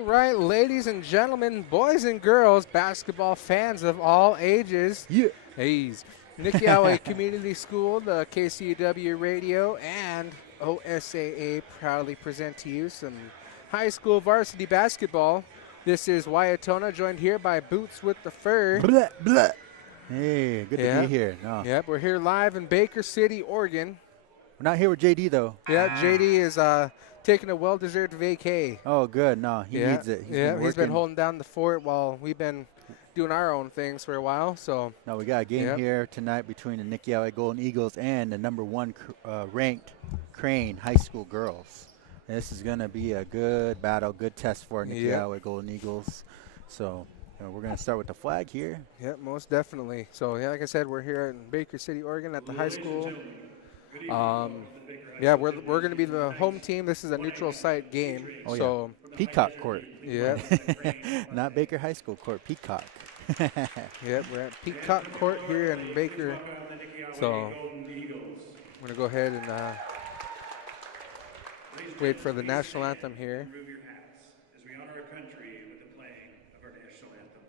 All right, ladies and gentlemen, boys and girls, basketball fans of all ages. Yeah. Hayes, Nixyaawii Community School, the KCW Radio, and OSAA proudly present to you some high school varsity basketball. This is Wyatona, joined here by Boots with the Fur. Blah, blah. Hey, good to be here. No. Yep, we're here live in Baker City, Oregon. We're not here with JD, though. Yeah, JD is taking a well-deserved vacay. Oh, good. No, he needs it. He's been holding down the fort while we've been doing our own things for a while. So no, we got a game here tonight between the Nixyaawii Golden Eagles and the #1 ranked Crane High School girls. And this is going to be a good battle, good test for Nixyaawii Golden Eagles. So we're going to start with the flag here. Yep, most definitely. So, yeah, like I said, we're here in Baker City, Oregon at the high school. We're going to be the home team. This is a neutral site game. Oh, so Peacock Court. Yeah. Not Baker High School Court, Peacock. Yep, we're at Peacock Court here in Baker. So I'm going to go ahead and wait for the national anthem here. As we honor our country with the playing of our national anthem.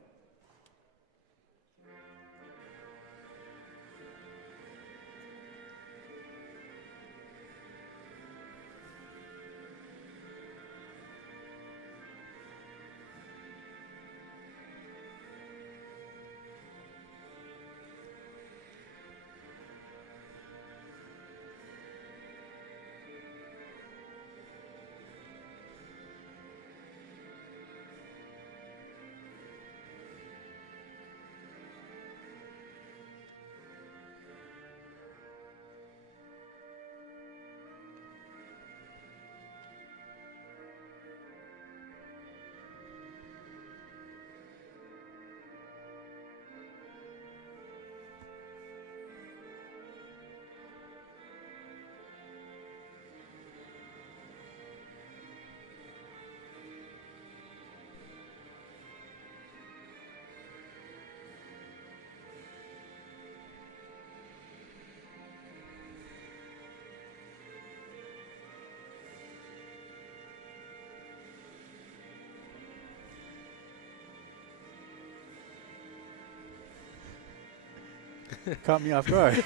Caught me off guard.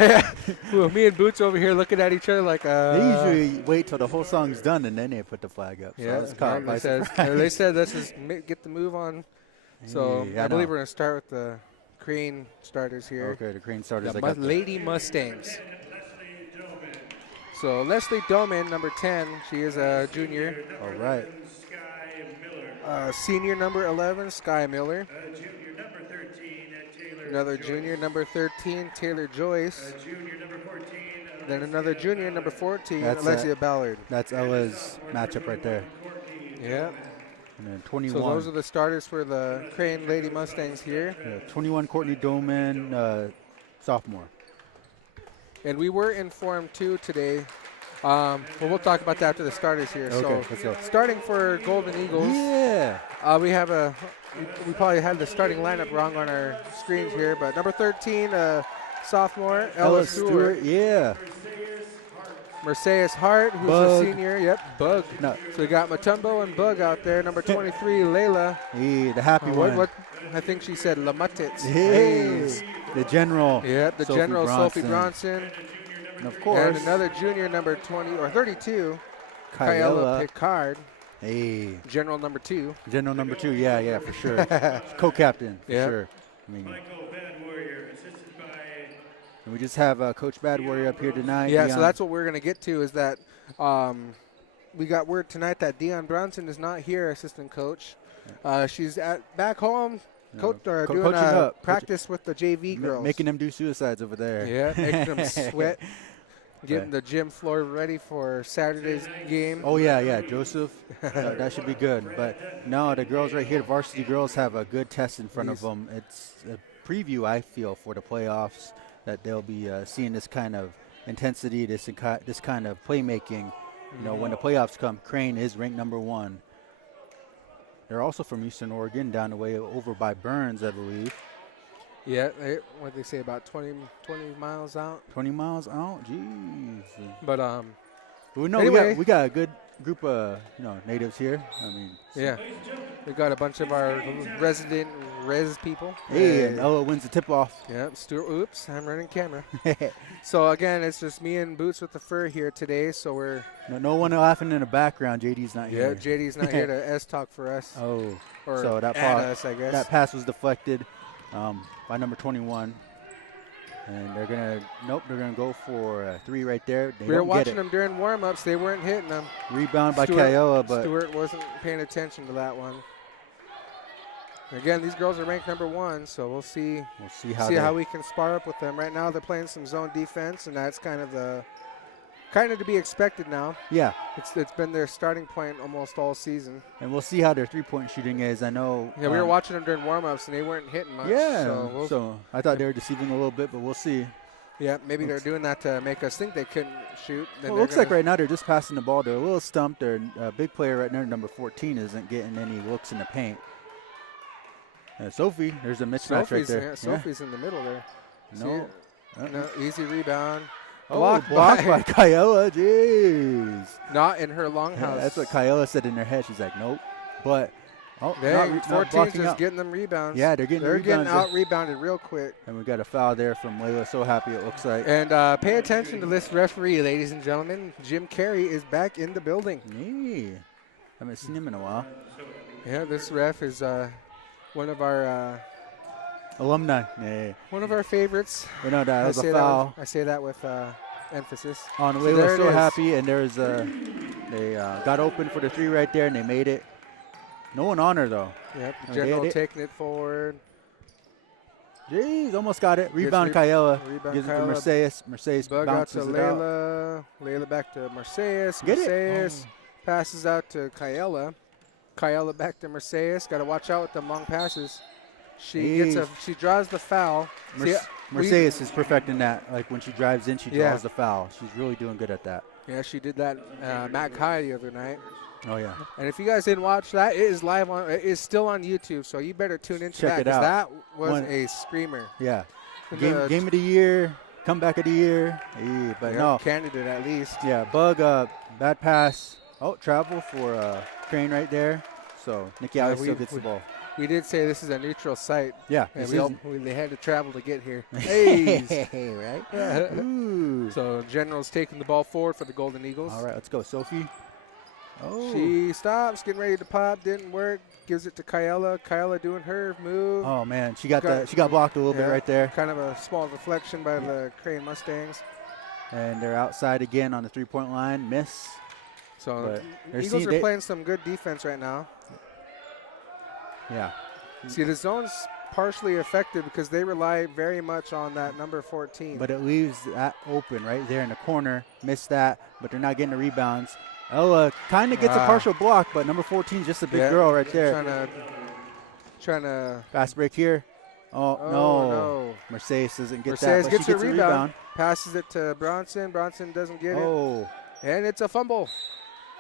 Well, me and Boots over here looking at each other like They usually wait till the whole song's done and then they put the flag up. So yeah, it's caught by surprise. they said let's just get the move on. So Yeah, I believe we're going to start with the Crane starters here. Okay, the Crane starters. The Lady Mustangs. So Leslie Doman, number 10. She is a junior. All right. Senior, number 11, Sky Miller. Junior number 13, Taylor. Another junior, number 13, Taylor Joyce. Junior number 14. Then another junior, number 14, That's Alexia Ballard. That's Ella's matchup right there. Yeah. And then 21. So those are the starters for the Crane Lady Mustangs here. Yeah, 21, Courtney Doman, sophomore. And we were informed, too, today. We'll talk about that after the starters here. Okay, so let's go. Starting for Golden Eagles. Yeah. We have we probably had the starting lineup wrong on our screens here, but number 13, sophomore, Ella Stewart. Yeah. Mercedes Hart, who's Bug. a senior. Yep, Bug. No. So we got Matumbo and Bug out there. Number 23, Layla. Hey, the happy one. What? I think she said Lamuttits. Hey, the general. Yeah, the Sophie general Bronson. Sophie Bronson. And of course, And another junior, number 20 or 32, Kyella. Kyella Picard. Hey, General number 2. general number 2. Yeah, for sure. Co-captain, for Yeah. sure. I mean, Michael Bad Warrior, assisted by and we just have Coach Bad Warrior up here tonight. Yeah, so Dion. that's what we're going to get to is that we got word tonight that Dion Bronson is not here, assistant coach. She's back home doing coaching up. practice with the JV girls. Making them do suicides over there. Yeah, making them sweat, getting the gym floor ready for Saturday's game. Oh, yeah, Joseph. That should be good. But no, the girls right here, the varsity girls, have a good test in front of them. It's a preview, I feel, for the playoffs that they'll be seeing this kind of intensity, this kind of playmaking. You know, when the playoffs come, Crane is ranked number 1. They're also from Eastern Oregon, down the way over by Burns, I believe. Yeah, what they say, about 20 miles out. 20 miles out? Jeez. But we know anyway. we got a good group of natives here. I mean, Yeah. We got a bunch of our resident res people. hey, and Ella wins the tip-off. Yep, Stuart. Oops, I'm running camera. So again, it's just me and Boots with the Fur here today. So we're no one laughing in the background. JD's not here. yeah, JD's not here to S-talk for us. Oh, Or so that at us, I guess. that pass was deflected by number 21, and they're gonna go for a 3 right there. They We were don't get watching it. them during warm-ups. They weren't hitting them. Rebound by Kiowa, but Stewart wasn't paying attention to that one. Again, these girls are ranked number 1, so we'll see how we can spar up with them. Right now, they're playing some zone defense, and that's kind of to be expected now. Yeah, It's been their starting point almost all season. and we'll see how their 3-point shooting is. I know. Yeah, we were watching them during warm-ups, and they weren't hitting much. Yeah, So, I thought they were deceiving a little bit, but we'll see. yeah, maybe they're doing that to make us think they couldn't shoot. Then Well, it looks like right now they're just passing the ball. They're a little stumped. Their big player right now, number 14, isn't getting any looks in the paint. Sophie, there's a mismatch right there. Yeah, Sophie's in the middle there. No. No, easy rebound. Blocked Blocked by Kiowa. Jeez. Not in her longhouse. Yeah, that's what Kiowa said in her head. She's like, nope. But Dang, 14's blocking just out. getting them rebounds. Yeah, they're getting rebounds. out rebounded real quick. And we got a foul there from Layla. So happy it looks like. And pay attention to this referee, ladies and gentlemen. Jim Carey is back in the building. Yeah. Haven't seen him in a while. Yeah, this ref is one of our Alumni. Yeah. one of our favorites. We know that was a I foul. say that with emphasis. On So Layla, there it so is. happy. And there's they got open for the 3 right there, and they made it. No one on her, though. Yep, Oh, General they- taking it forward. Jeez, almost got it. Gets Rebound Kiowa. Rebound Gives it to Kiowa. Mercedes. Mercedes Bug out to bounces it out. Layla. Layla back to Mercedes. Get it? Mercedes passes out to Kayela. Kayela back to Mercedes. Got to watch out with them long passes. She draws the foul. See, Mercedes is perfecting that. Like when she drives in, she Yeah. draws the foul. She's really doing good at that. yeah, she did that Matt Kai the other night. Oh yeah. And if you guys didn't watch that, it is live on. It is still on YouTube, so you better tune into Check that it 'cause out. that was One- a screamer. Yeah. The- Game of the year, comeback of the year. Yeah, but yeah, no. candidate at least. Yeah, Bug, bad pass. Oh, travel for Crane right there. So Nixyaawii still gets the ball. We did say this is a neutral site, Yeah. and this they had to travel to get here. Hey, right? Yeah. Ooh. So General's taking the ball forward for the Golden Eagles. All right, let's go, Sophie. Oh. She stops, getting ready to pop, didn't work. Gives it to Kayela. Kayela doing her move. Oh man, she got blocked a little bit Yeah, right there. Kind of a small deflection by the Crane Mustangs. And they're outside again on the 3-point line. Miss. So But they're Eagles seeing- are playing some good defense right now. Yeah. See, the zone's partially affected because they rely very much on that number 14. But it leaves that open right there in the corner. Missed that, but they're not getting the rebounds. Ella kind of gets a partial block, but number 14 is just a big girl right there. Trying to. Fast break here. Oh, no. Mercedes doesn't get Mercedes that, but gets she gets a a rebound. rebound. Passes it to Bronson. Bronson doesn't get it. Oh. And it's a fumble.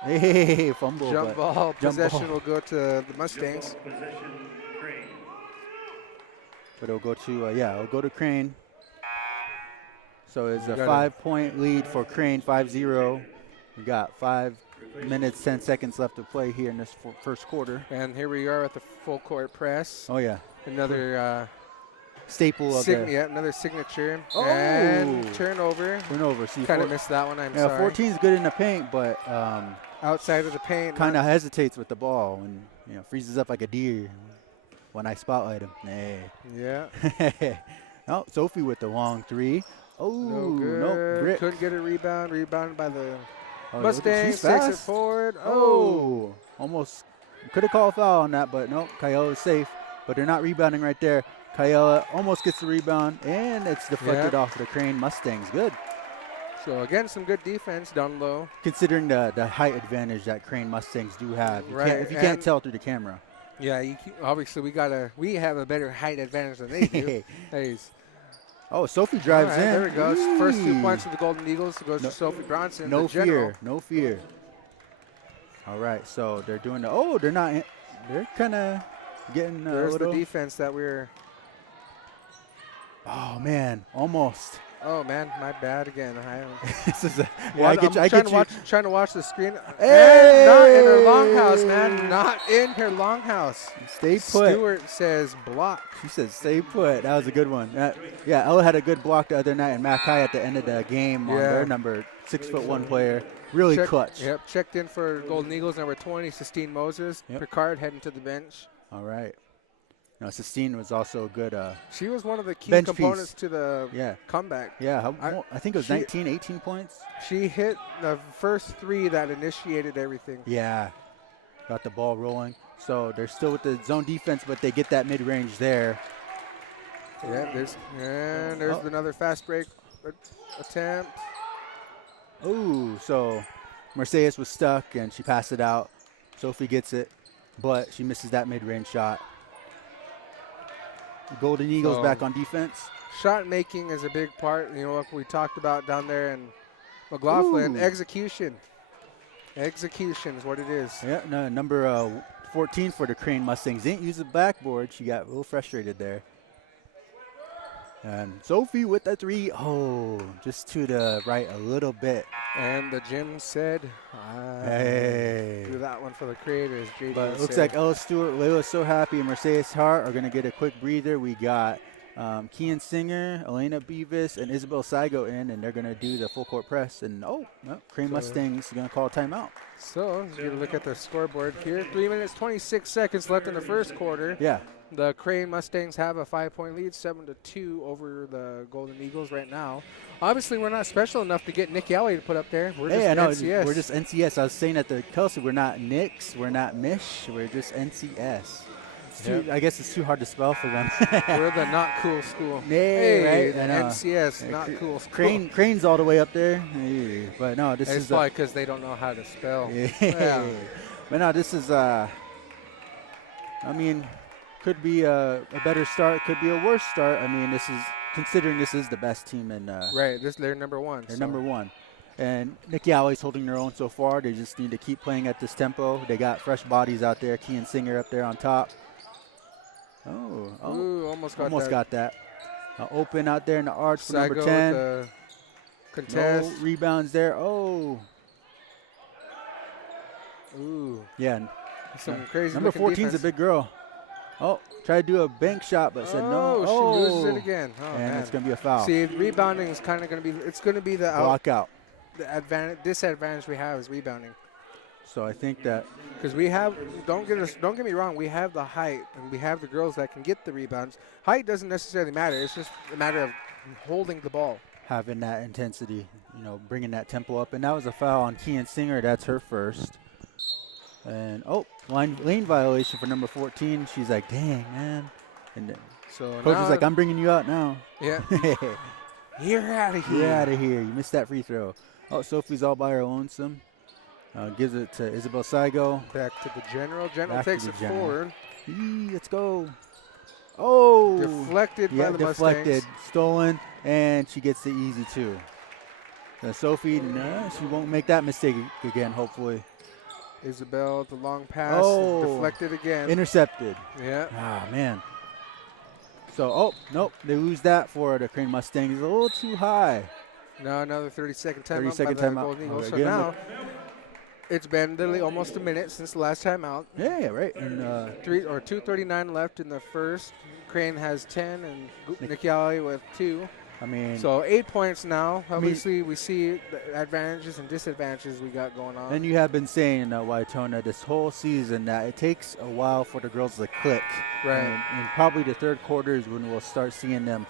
Hey, fumble. Jump ball. jump Possession ball. will go to the Mustangs. Possession, Crane. But it'll go to, it'll go to Crane. So it's a Got it. 5-point lead for Crane, 5-0. We got 5 minutes, 10 seconds left to play here in this first quarter. And here we are at the full court press. Oh, yeah. Another Staple of the another signature. Oh. And turnover. turnover. See, Kind of missed that one. I'm yeah, sorry. 14 is good in the paint, but Outside of the paint. kind of hesitates with the ball and freezes up like a deer when I spotlight him. Hey. Yeah. Oh, Sophie with the long 3. Oh, No good. no, brick. Couldn't get a rebound. Rebounded by the Oh, Mustangs. she's Takes it fast. forward. Oh, almost could have called foul on that, but no, Kiowa is safe. But they're not rebounding right there. Kiowa almost gets the rebound, and it's deflected Yeah. off of the Crane Mustangs. Good. So again, some good defense down low. Considering the height advantage that Crane Mustangs do have. Right, If you can't and- tell through the camera. Yeah, obviously we have a better height advantage than they do. Hey, Oh, Sophie drives all right, in. there it goes. First 2 Eee. points for the Golden Eagles goes to Sophie Bronson. No the general. fear. No fear. All right, so they're doing they're not. They're kind of getting a There's little. the defense that we're. Oh, man, almost. Oh man, my bad again. This is a, Yeah, I get you. I get you. Trying to watch the screen. Hey! And not in her longhouse, man. Not in her longhouse. Stay put. Stewart says block. She said, "Stay put." That was a good one. Yeah, Ella had a good block the other night, and Mackay at the end of the game on their number 6'1" player, really clutch. Yep, checked in for Golden Eagles number 20, Sistine Moses. Yep. Picard heading to the bench. All right. No, Sistine was also a good. She was one of the key bench components piece. to the comeback. Yeah, I think it was 19, 18 points. She hit the first 3 that initiated everything. Yeah, got the ball rolling. So they're still with the zone defense, but they get that mid-range there. Yeah, there's another fast break attempt. Ooh, so Mercedes was stuck, and she passed it out. Sophie gets it, but she misses that mid-range shot. Golden Eagles back on defense. Shot making is a big part. You know what we talked about down there in McLaughlin. Ooh. Execution is what it is. Yeah, no, number 14 for the Crane Mustangs didn't use the backboard. She got a little frustrated there. And Sophie with the 3. Oh, just to the right a little bit. And the gym said, hey. Do that one for the creators. But it looks like Ella Stewart, Layla's so happy, and Mercedes Hart are going to get a quick breather. We got Kian Singer, Elena Beavis, and Isabel Saigo in, and they're going to do the full court press. And, Crane Mustangs are going to call a timeout. So, you look at the scoreboard here. 3 minutes, 26 seconds left in the first quarter. Yeah. The Crane Mustangs have a 5-point lead, 7-2 over the Golden Eagles right now. Obviously, we're not special enough to get Nixyaawii to put up there. We're just NCS. We're just NCS. I was saying at the Kelsey, we're not Nix, we're not Mish, we're just NCS. I guess it's too hard to spell for them. We're the not cool school. Hey, right? NCS, not cool school. Crane's all the way up there. Hey, but no, this is it's probably because they don't know how to spell. Yeah. But no, this is, could be a better start, could be a worse start. I mean, considering this is the best team in. Right, they're number 1. They're number 1. And Nixyaawii's holding their own so far. They just need to keep playing at this tempo. They got fresh bodies out there. Kian Singer up there on top. Ooh, almost got that. Open out there in the arch for Saigo number 10. The contest. No rebounds there. Oh. Ooh. Yeah. Some crazy Number 14's defense. a big girl. Oh, tried to do a bank shot, but said no. Oh, she loses it again. Oh, and man. it's going to be a foul. See, rebounding is kind of going to be, it's going to be the block out. The disadvantage we have is rebounding. So I think that. Because we have, don't get me wrong, we have the height and we have the girls that can get the rebounds. Height doesn't necessarily matter. It's just a matter of holding the ball. Having that intensity, bringing that tempo up. And that was a foul on Kian Singer. That's her first. And, lane violation for number 14. She's like, dang, man. And then coach is like, I'm bringing you out now. Yeah. You're out of here. You're out of here. You missed that free throw. Oh, Sophie's all by her lonesome. Gives it to Isabel Saigo. Back to the general. General takes it forward. Let's go. Oh. Deflected by the Mustangs. Stolen, and she gets the easy 2. Sophie, she won't make that mistake again, hopefully. Isabel, the long pass, deflected again. Intercepted. Yeah. Ah, man. So, nope, they lose that for the Crane Mustangs. A little too high. Now another 30-second timeout 30-second by the timeout. Golden Eagles. Okay, so now it's been literally almost a minute since the last timeout. Yeah, right. And 2:39 left in the first. Crane has 10 and Nixyaawii with 2. So 8 points now. Obviously, we see the advantages and disadvantages we got going on. And you have been saying, Waitona, this whole season that it takes a while for the girls to click. Right. And probably the third quarter is when we'll start seeing them,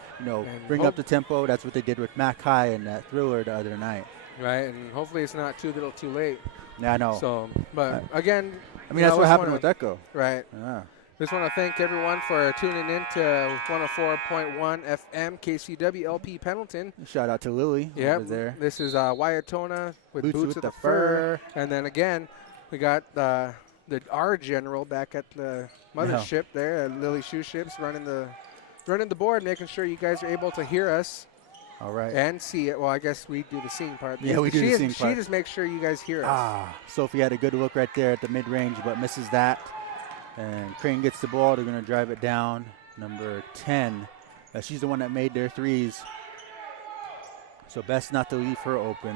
bring up the tempo. That's what they did with Mac High and that thriller the other night. Right, and hopefully it's not too little too late. Yeah, I know. So, but again. That's what happened with Echo. Right. Yeah. Just want to thank everyone for tuning in to 104.1 FM KCW LP Pendleton. Shout out to Lily over there. This is Waitona with Boots with the Fur. And then again, we got our general back at the mothership there, Lily Shoe Ships, running the board, making sure you guys are able to hear us. All right. And see it. Well, I guess we do the seeing part. Yeah, we do the seeing part. She just makes sure you guys hear us. Sophie had a good look right there at the mid-range, but misses that. And Crane gets the ball. They're going to drive it down. Number 10. She's the one that made their threes. So best not to leave her open.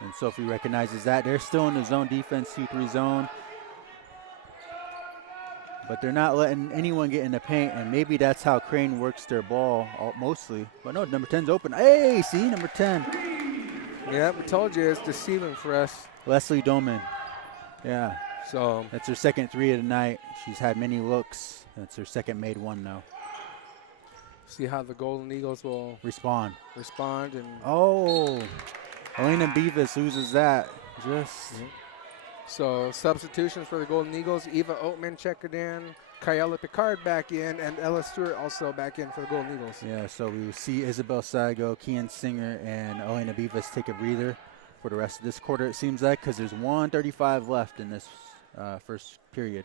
And Sophie recognizes that. They're still in the zone defense, 2-3 zone. But they're not letting anyone get in the paint, and maybe that's how Crane works their ball mostly. But no, number 10's open. Hey, see, number 10. Yeah, we told you it's deceiving for us. Leslie Doman. Yeah. So That's her second 3 of the night. She's had many looks. That's her second made one now. see how the Golden Eagles will Respond. respond. And Oh, Elena Beavis loses that. so substitutions for the Golden Eagles. Eva Oatman checking in. Kayla Picard back in. And Ella Stewart also back in for the Golden Eagles. Yeah, so we will see Isabel Sago, Kian Singer, and Elena Beavis take a breather for the rest of this quarter, it seems like, because there's 1:35 left in this first period.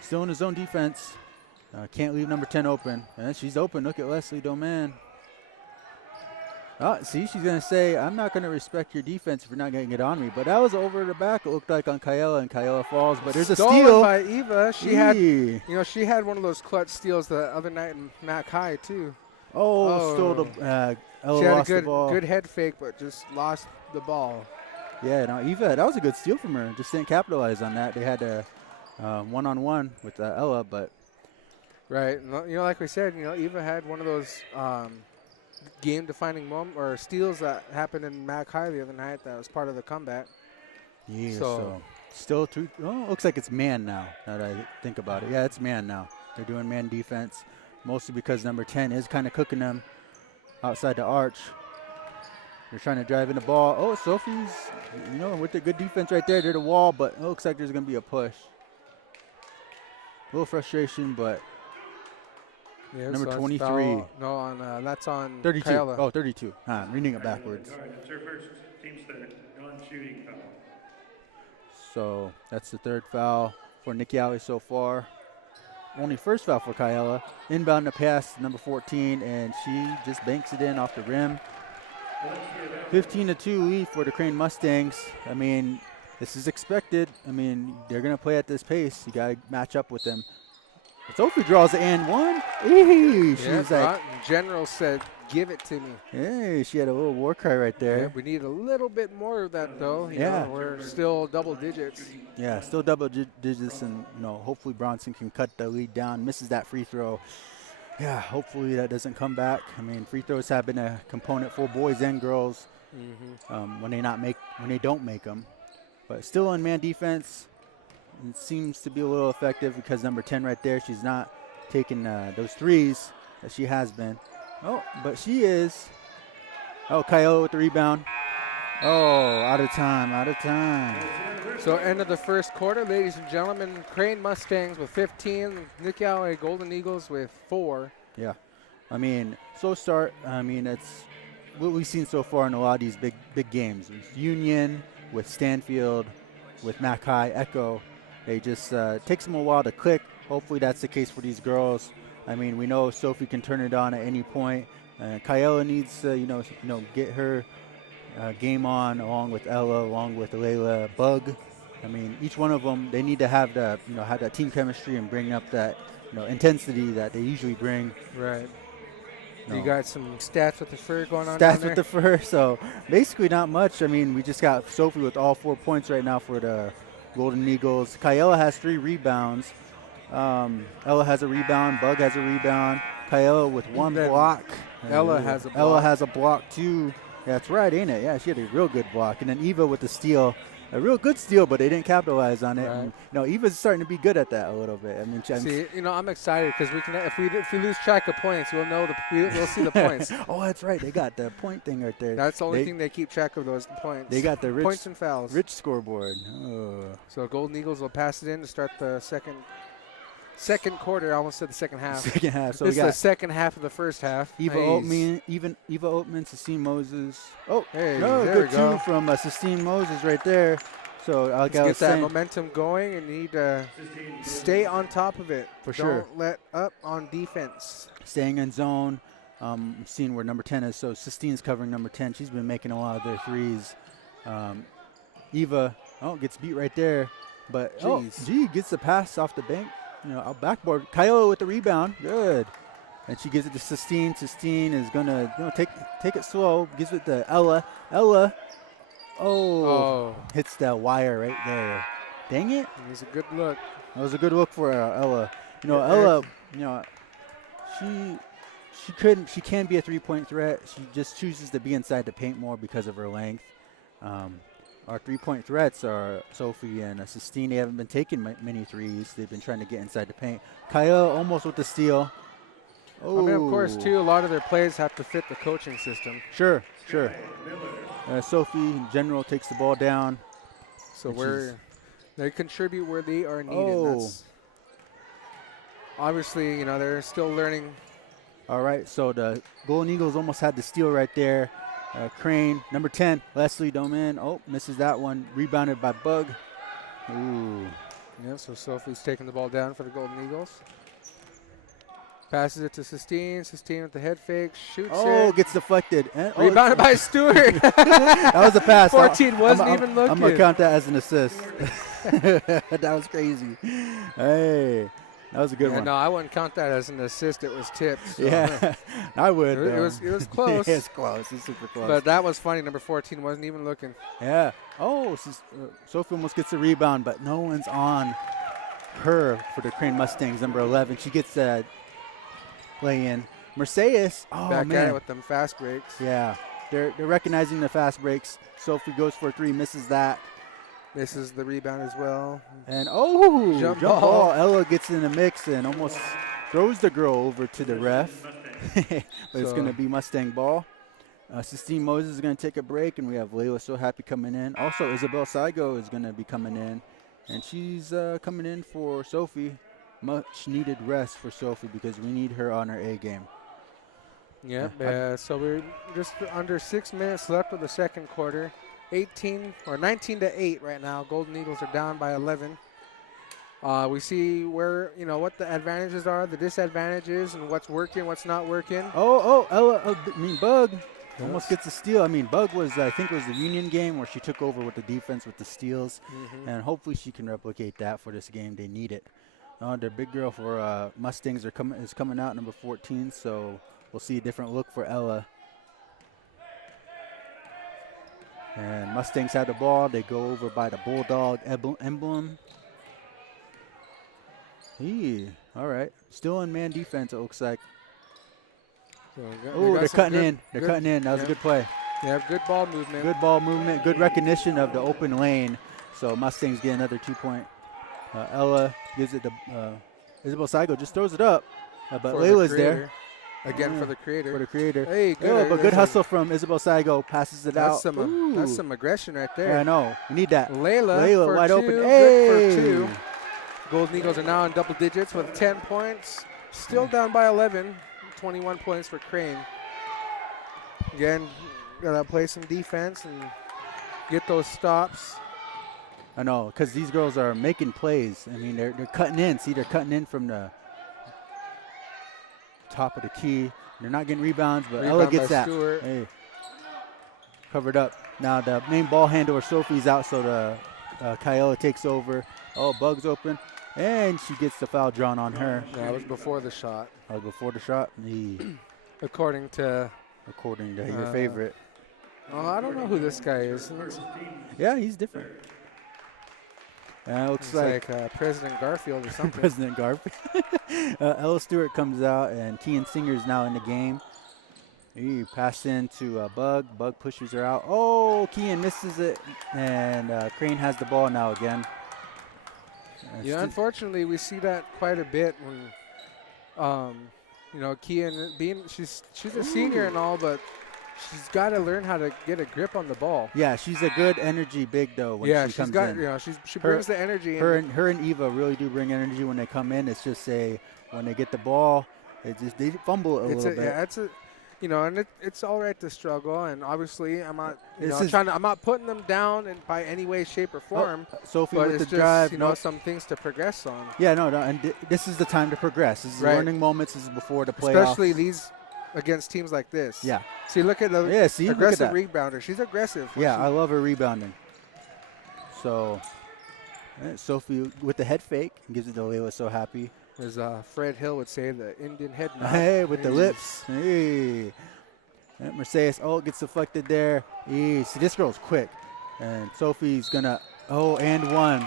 Still in his zone defense. Can't leave number 10 open. And she's open. Look at Leslie Doman. Oh, see, she's going to say, I'm not going to respect your defense if you're not going to get on me. But that was over the back, it looked like, on Kayla, and Kayla falls. But there's a Stolen steal. by Eva. She had, she had one of those clutch steals the other night in Mac High, too. Stole the Ella She had a lost the ball. good head fake, but just lost the ball. Yeah, no, Eva, that was a good steal from her. Just didn't capitalize on that. They had a one-on-one with Ella, but. Right. Like we said, Eva had one of those game-defining or steals that happened in Mac High the other night that was part of the comeback. Yeah, So- still two. Oh, looks like it's man now, now that I think about it. Yeah, it's man now. They're doing man defense, mostly because number 10 is kind of cooking them outside the arch. They're trying to drive in the ball. Oh, Sophie's, with the good defense right there, they're the wall, but it looks like there's going to be a push. A little frustration, but Yeah, Number so that's 23. foul. No, that's on 32. Kayla. Oh, 32. I'm reading it backwards. That's her first team's third non-shooting foul. So that's the third foul for Nixyaawii so far. Only first foul for Kayla. Inbound the pass, number 14, and she just banks it in off the rim. 15-2 lead for the Crane Mustangs. I mean, this is expected. I mean, they're going to play at this pace. You got to match up with them. Sophie draws the and one. Eee, she was like, General said, give it to me. hey, she had a little war cry right Yeah, there. we need a little bit more of that, though. You Yeah. know, we're still double digits. Yeah, still double digits, and hopefully Bronson can cut the lead down. Misses that free throw. Yeah, hopefully that doesn't come back. I mean, free throws have been a component for boys and girls when they don't make them. But still on man defense, it seems to be a little effective because number 10 right there, she's not taking those threes that she has been. Oh, but she is. Oh, Kyle with the rebound. Oh, out of time. So end of the first quarter, ladies and gentlemen. Crane Mustangs with 15. Nixyaawii Golden Eagles with 4. Yeah. I mean, slow start. I mean, it's what we've seen so far in a lot of these big games. With Union, with Stanfield, with Mac High, Echo. They just takes them a while to click. Hopefully that's the case for these girls. I mean, we know Sophie can turn it on at any point. Kayla needs to, get her game on, along with Ella, along with Layla, Bug. I mean, each one of them, they need to have that, have that team chemistry and bring up that, intensity that they usually bring. Right. No. You got some stats with the fur going on down Stats there? with the fur, so basically not much. I mean, we just got Sophie with all 4 points right now for the Golden Eagles. Kayla has 3 rebounds. Ella has a rebound. Bug has a rebound. Kayla with 1 block. Ella has a block. Ella has a block too. That's right, ain't it? Yeah, she had a real good block. And then Eva with the steal. A real good steal, but they didn't capitalize on it. Right. And, Eva's starting to be good at that a little bit. I mean, See, I'm excited because we can. If we lose track of points, we'll see the points. Oh, that's right. They got the point thing right there. That's the only thing they keep track of, those points. They got the points and fouls. rich scoreboard. Oh. So Golden Eagles will pass it in to start the second quarter. I almost said the second half. Second half. So This we is the got second half of the first half. Eva Oatman, Eva Oatman, Sistine Moses. Oh, Hey, no, there good we go. two from Sistine Moses right there. So Let's I get was that saying, momentum going and need to stay on top of it. For Don't sure. let up on defense. staying in zone. Seeing where number 10 is. So Sistine's covering number 10. She's been making a lot of their threes. Eva, gets beat right there. But, gets the pass off the bank. Out backboard. Kyle with the rebound. Good. And she gives it to Sistine. Sistine is going to take it slow. Gives it to Ella. Ella, hits that wire right there. Dang it. It was a good look. That was a good look for Ella. Ella, she can be a three-point threat. She just chooses to be inside the paint more because of her length. Our three-point threats are Sophie and Sistine. They haven't been taking many threes. They've been trying to get inside the paint. Kyle almost with the steal. I mean, of course, too, a lot of their plays have to fit the coaching system. Sure. Sophie, in general, takes the ball down. So they contribute where they are needed. That's obviously, they're still learning. All right, so the Golden Eagles almost had the steal right there. Crane, number 10, Leslie Doman. Oh, misses that one. Rebounded by Bug. Ooh. Yeah, so Sophie's taking the ball down for the Golden Eagles. Passes it to Sistine. Sistine with the head fake. Shoots it. Oh, gets deflected. Rebounded by Stewart. That was a pass. 14 wasn't even looking. I'm going to count that as an assist. That was crazy. Hey, that was a good one. No, I wouldn't count that as an assist. It was tipped. So. Yeah, I would. It was close. It's close. It's super close. But that was funny. Number 14 wasn't even looking. Yeah. Oh, Sophie almost gets the rebound, but no one's on her for the Crane Mustangs, number 11. She gets that play in. Mercedes. Oh, back man. at it with them fast breaks. Yeah. They're recognizing the fast breaks. Sophie goes for a three, misses that. Misses the rebound as well. And jump ball. Ella gets in the mix and almost throws the girl over to the ref. But it's going to be Mustang ball. Sistine Moses is going to take a break, and we have Layla So Happy coming in. Also, Isabel Saigo is going to be coming in, and she's coming in for Sophie. Much needed rest for Sophie because we need her on her A game. Yeah, so we're just under 6 minutes left of the second quarter. 19-8 right now. Golden Eagles are down by 11. We see where, what the advantages are, the disadvantages, and what's working, what's not working. Ella, Bug almost gets a steal. Bug was, I think, was the Union game where she took over with the defense with the steals, and hopefully she can replicate that for this game. They need it. Their big girl for Mustangs is coming out, number 14, so we'll see a different look for Ella. And Mustangs have the ball. They go over by the Bulldog emblem. All right. Still in man defense, it looks like. So they're cutting in. They're cutting in. That was a good play. They have good ball movement. Good ball movement. Good recognition of the open lane. So Mustangs get another 2-point. Ella gives it to Isabel Saigo. Just throws it up. But Layla's there. Again for the creator. For the creator. Hey, good. But good hustle from Isabel Saigo. Passes it out. That's some aggression right there. Yeah, I know. We need that. Layla for wide two, open. Good for 2. Golden Eagles are now in double digits with 10 points. Still down by 11. 21 points for Crane. Again, gotta play some defense and get those stops. I know, because these girls are making plays. They're cutting in. See, they're cutting in from the top of the key. They're not getting rebounds, but Ella gets that. Stewart. Hey, covered up. Now the main ball handler, Sophie's out, so the Kyola takes over. Oh, Bug's open, and she gets the foul drawn on her. That was before the shot. According to your favorite. Oh, I don't know who this guy is. Yeah, he's different. It looks like President Garfield or something. President Garfield. Ella Stewart comes out, and Kian Singer's now in the game. He passed into Bug. Bug pushes her out. Oh, Kian misses it, and Crane has the ball now again. Yeah, unfortunately, we see that quite a bit when, Kian she's a senior and all, but she's got to learn how to get a grip on the ball. Yeah, she's a good energy big though. When she comes in. She brings the energy. Her and Eva really do bring energy when they come in. It's just when they get the ball, they fumble a little bit. Yeah, and it's all right to struggle. And obviously, I'm not, I'm not putting them down by any way, shape, or form. Sophie but with it's the just, drive. some things to progress on. Yeah, and this is the time to progress. This is learning moments. This is before the playoffs. Especially these against teams like this. Yeah. See, look at the aggressive rebounder. She's aggressive. Yeah, I love her rebounding. So, Sophie with the head fake gives it to Layla So Happy. As Fred Hill would say, the Indian head nod. Hey, with the Jeez. lips. Hey. And Mercedes, gets deflected there. See, this girl's quick. And Sophie's going to, and one.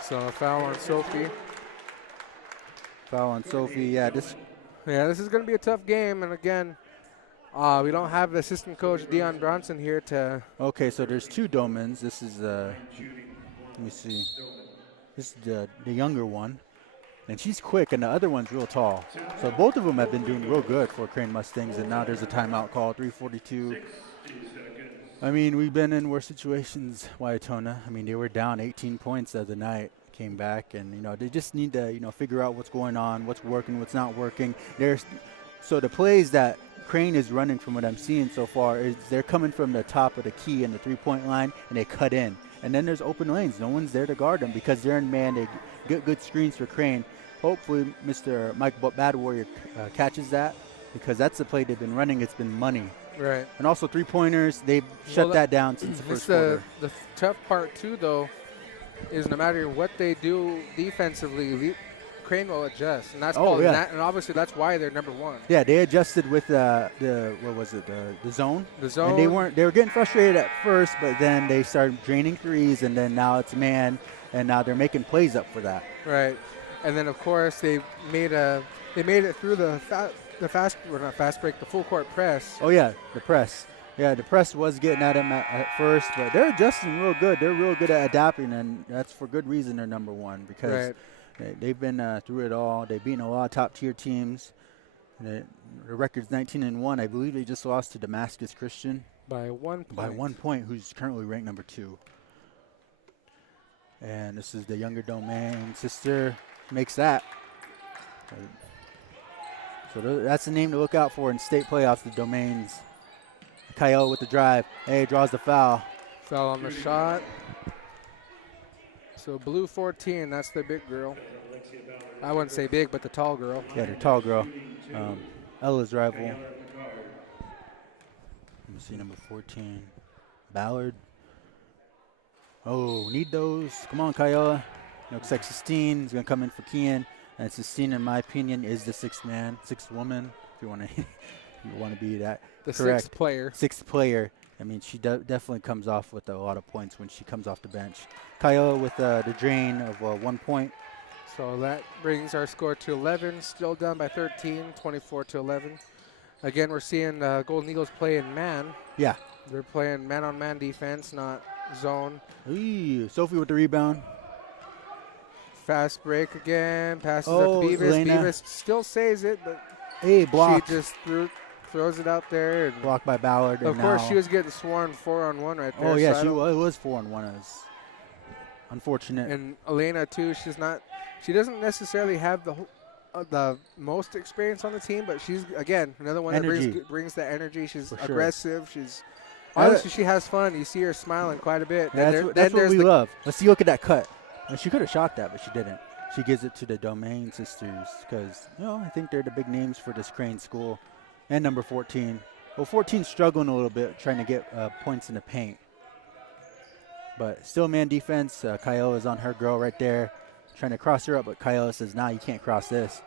So a foul on Sophie. Foul on Sophie. Yeah, this is going to be a tough game. And again, we don't have assistant coach Dion Bronson here to. Okay, so there's two Domans. This is let me see. This is the younger one, and she's quick, and the other one's real tall. So both of them have been doing real good for Crane Mustangs, and now there's a timeout call, 3:42. I mean, we've been in worse situations, Waiatona. I mean, they were down 18 points the other night, came back, and they just need to figure out what's going on, what's working, what's not working. So the plays that Crane is running, from what I'm seeing so far, is they're coming from the top of the key and the three-point line, and they cut in. And then there's open lanes. No one's there to guard them because they're in man. They get good screens for Crane. Hopefully, Mr. Mike Bad Warrior catches that, because that's the play they've been running. It's been money. Right. And also three-pointers, they've shut that down since the first quarter. The tough part, too, though, is no matter what they do defensively, Crane will adjust, and that's and obviously that's why they're number one. Yeah, they adjusted with the zone. The zone. And they were getting frustrated at first, but then they started draining threes, and then now it's man, and now they're making plays up for that. Right, and then of course they made it through the full court press. Oh yeah, the press. Yeah, the press was getting at them at first, but they're adjusting real good. They're real good at adapting, and that's for good reason. They're number one because. Right. They've been through it all. They've beaten a lot of top-tier teams. The record's 19-1. I believe they just lost to Damascus Christian. By 1 point. By 1 point, who's currently ranked number 2. And this is the younger domain. Sister makes that. So that's the name to look out for in state playoffs, the domains. Kyle with the drive. Hey, draws the foul. Foul on the shot. So blue 14, that's the big girl. I wouldn't say big, but the tall girl. Yeah, the tall girl. Ella's rival. Let me see, number 14. Ballard. Oh, need those. Come on, Kyle. Looks like Sistine is going to come in for Kian. And Sistine, in my opinion, is the sixth woman, if you want to be that. The correct. Sixth player. I mean, she definitely comes off with a lot of points when she comes off the bench. Kyle with the drain of 1 point. So that brings our score to 11. Still down by 13, 24-11. Again, we're seeing Golden Eagles play in man. Yeah. They're playing man-on-man defense, not zone. Ooh, Sophie with the rebound. Fast break again. Passes up to Beavis. Elena. Beavis still saves it, but blocked. she just throws it out there. And blocked by Ballard. Of course, she was getting sworn 4-on-1 right there. Oh, yeah, so it was 4-on-1. It was unfortunate. And Elena, too, she doesn't necessarily have the most experience on the team, but she's, again, another one that brings the energy. She's aggressive. She's obviously she has fun. You see her smiling quite a bit. Yeah, that's what we love. Let's see, look at that cut. She could have shot that, but she didn't. She gives it to the Domain sisters because, I think they're the big names for this Crane school. And number 14. Well, 14's struggling a little bit, trying to get points in the paint. But still man defense. Kyle is on her girl right there, trying to cross her up, but Kyle says, nah, you can't cross this.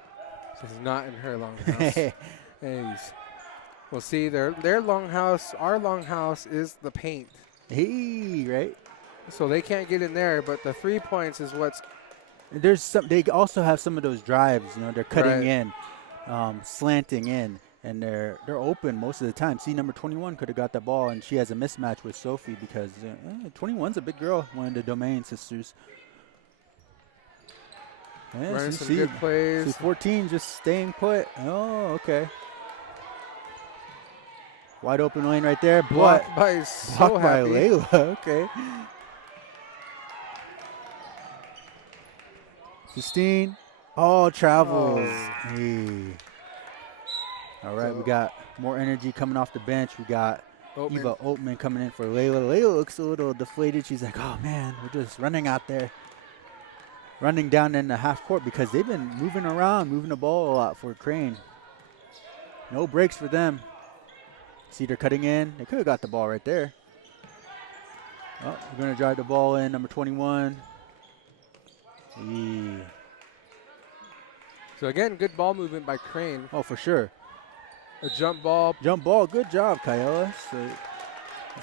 This is not in her longhouse. Well, see, their longhouse, our longhouse is the paint. Hey, right? So they can't get in there, but the 3 points is what's. They also have some of those drives, they're cutting in, slanting in, and they're open most of the time. See, number 21 could have got the ball, and she has a mismatch with Sophie because 21's a big girl, one of the Domain sisters. Yeah, running some good plays. See 14 just staying put. Oh, okay. Wide open lane right there. Blocked by Layla. Okay. Justine. Travels. Hey. All right, we got more energy coming off the bench. We got Eva Oatman coming in for Layla. Layla looks a little deflated. She's like, oh, man, we're just running out there. Running down in the half court because they've been moving around, moving the ball a lot for Crane. No breaks for them. See, they're cutting in. They could have got the ball right there. Oh, we're going to drive the ball in, number 21. So again, good ball movement by Crane. Oh, for sure. A jump ball. Jump ball. Good job, Kyola. So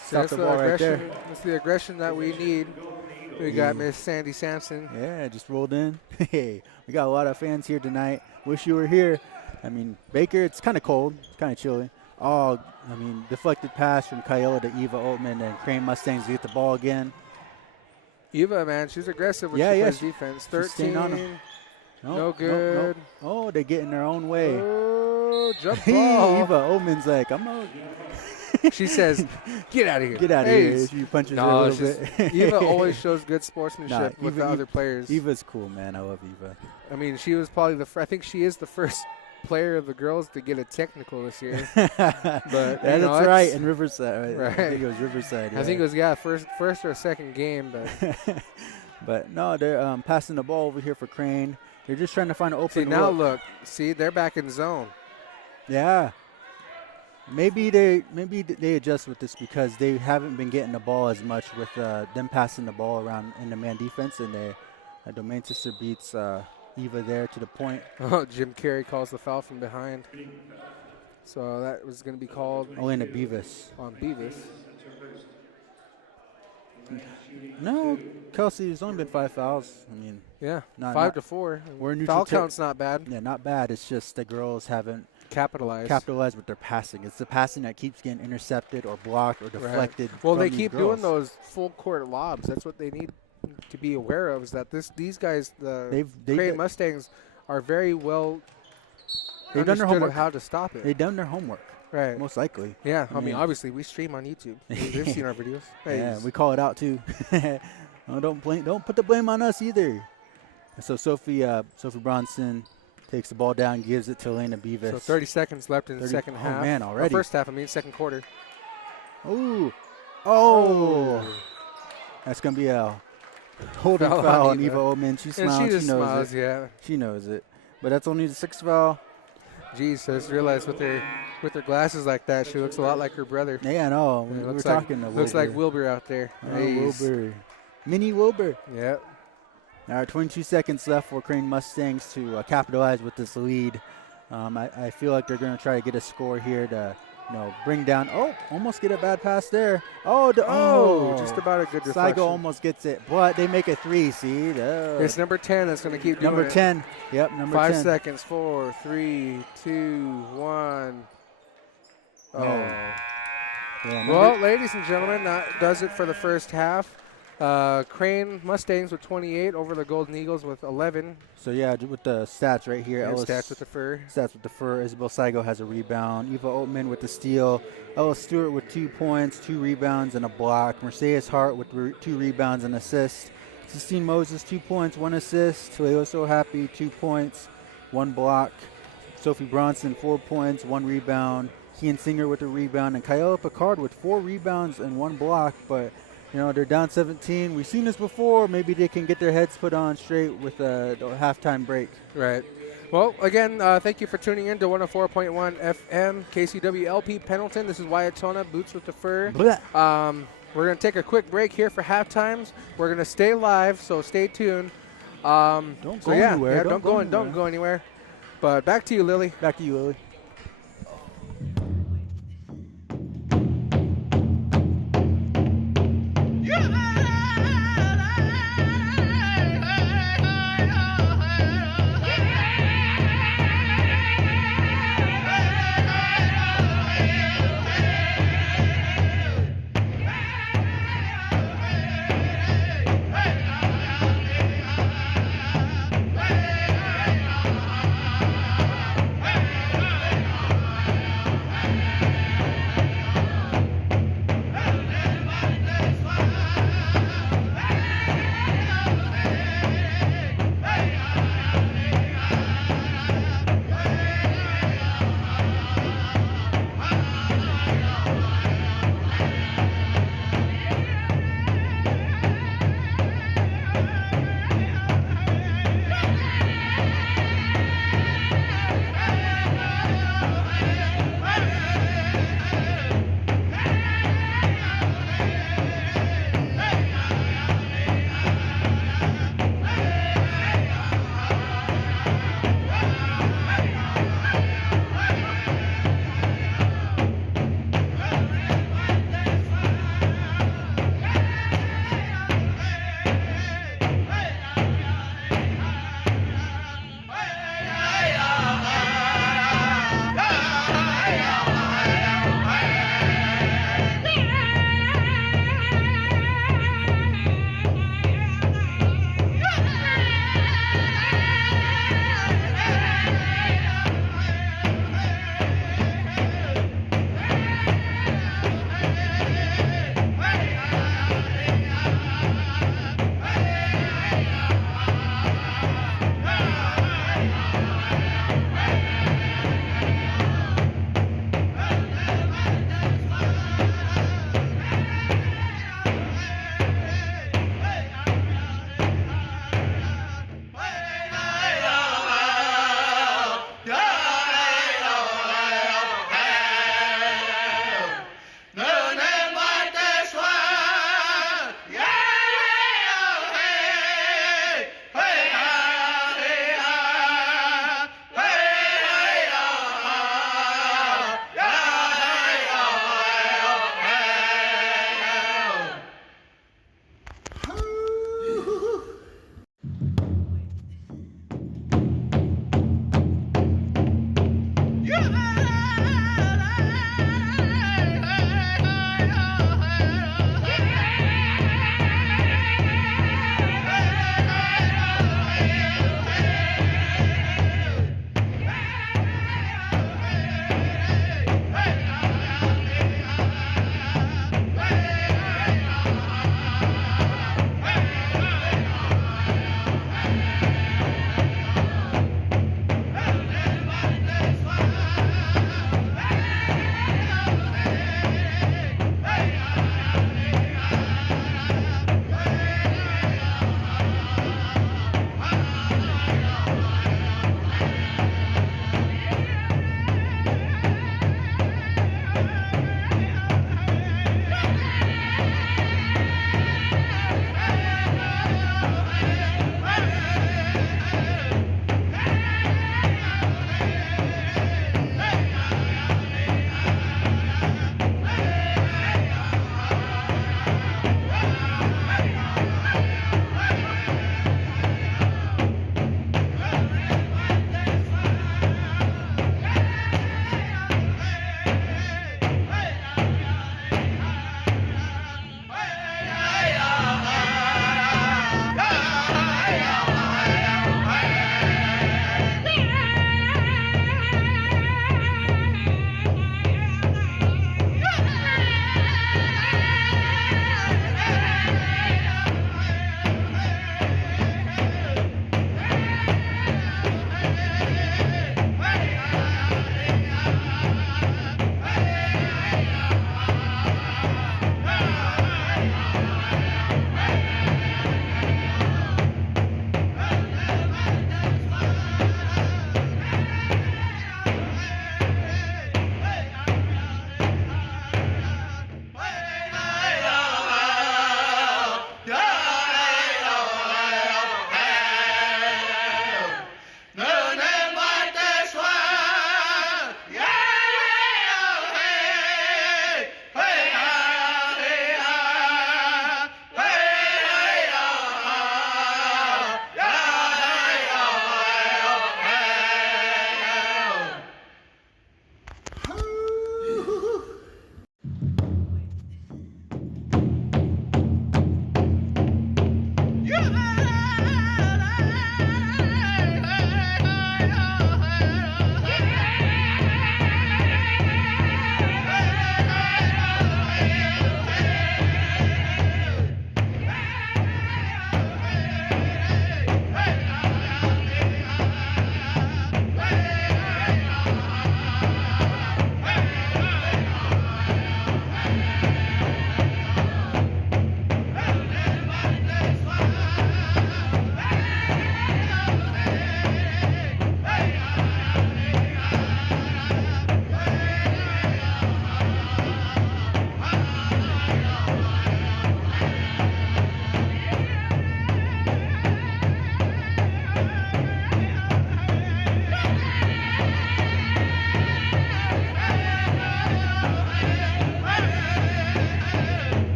stop the ball right there. That's the aggression that we need. We got Miss Sandy Sampson. Yeah, just rolled in. Hey, we got a lot of fans here tonight. Wish you were here. I mean, Baker, it's kind of cold. It's kind of chilly. Oh, I mean, deflected pass from Kyola to Eva Altman, and Crane Mustangs get the ball again. Eva, man, she's aggressive when she plays defense. 13. On them. No good. Oh, they're getting their own way. Oh, jump ball. Eva Altman's like, I'm not. She says, get out of here. Get out of here. She punches her a little bit. Eva always shows good sportsmanship with the other players. Eva's cool, man. I love Eva. I mean, she was probably I think she is the first player of the girls to get a technical this year. But that's right, in Riverside. Right. I think it was Riverside. Yeah. I think it was first or second game. But but no, they're passing the ball over here for Crane. They're just trying to find an open now look. See, they're back in zone. Yeah. Maybe they adjust with this because they haven't been getting the ball as much with them passing the ball around in the man defense, and Domain Sister beats Eva there to the point. Oh, Jim Carey calls the foul from behind. So that was going to be called Elena Beavis. On Beavis. No, Kelsey, there's only been 5 fouls. I mean, yeah, 5 to 4. We're foul count's not bad. Yeah, not bad. It's just the girls haven't capitalized with their passing. It's the passing that keeps getting intercepted or blocked or deflected. Right. Well, they keep doing those full court lobs. That's what they need to be aware of. Is that these guys, the Crane Mustangs, are very well. They've done their homework. How to stop it? They've done their homework. Right. Most likely. Yeah. I mean, obviously, we stream on YouTube. They've seen our videos. Yeah, we call it out too. Don't put the blame on us either. So Sophie Bronson takes the ball down, gives it to Elena Beavis. So 30 seconds left in the second half. Oh, man, already. First half, second quarter. Ooh. Oh. That's going to be a holding foul on Eva Altman. She smiles. And she just knows smiles, it. yeah. She knows it. But that's only the 6th foul. Geez, I just realized with her glasses like that, she looks a lot like her brother. Yeah, I know. We were talking to Wilbur. Looks like Wilbur out there. Oh, Wilbur. Mini Wilbur. Yeah. All right, 22 seconds left for Crane Mustangs to capitalize with this lead. I feel like they're going to try to get a score here to, bring down. Oh, almost get a bad pass there. Just about a good deflection. Saigo almost gets it, but they make a 3. See, it's number 10 that's going to keep doing number 10. Yep, number 5 10. 5 seconds. 4, 3, 2, 1. Oh. Yeah, well, ladies and gentlemen, that does it for the first half. Crane Mustangs with 28 over the Golden Eagles with 11. So, yeah, with the stats right here. Stats with the fur. Stats with the fur. Isabel Saigo has a rebound. Eva Altman with the steal. Ella Stewart with 2 points, 2 rebounds, and a block. Mercedes Hart with 2 rebounds and assists. Sistine Moses, 2 points, 1 assist. Leila So Happy, 2 points, 1 block. Sophie Bronson, 4 points, 1 rebound. Kian Singer with a rebound. And Kyola Picard with 4 rebounds and 1 block. But they're down 17. We've seen this before. Maybe they can get their heads put on straight with the halftime break. Right. Well, again, thank you for tuning in to 104.1 FM, KCW LP Pendleton. This is Wyatt Tona, Boots with the Fur. We're going to take a quick break here for halftimes. We're going to stay live, so stay tuned. Don't go anywhere. Yeah, don't go anywhere. But back to you, Lily. Back to you, Lily.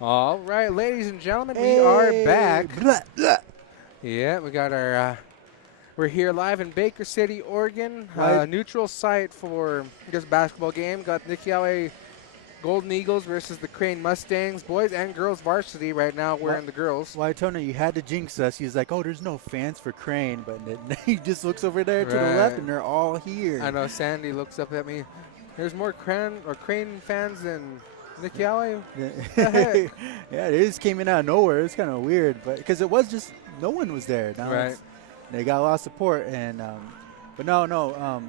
All right, ladies and gentlemen, we are back. Blah, blah. Yeah, we got our. We're here live in Baker City, Oregon. Right. Neutral site for this basketball game. Got Nixyaawii Golden Eagles versus the Crane Mustangs, boys and girls varsity right now. Wearing the girls. Well, I told him you had to jinx us. He's like, oh, there's no fans for Crane. But then he just looks over there to the left, and they're all here. I know Sandy looks up at me. There's more Crane fans than Nixyaawii. Yeah. Yeah, it just came in out of nowhere. It's kind of weird, but because it was just no one was there. Now Right. they got a lot of support, and but no.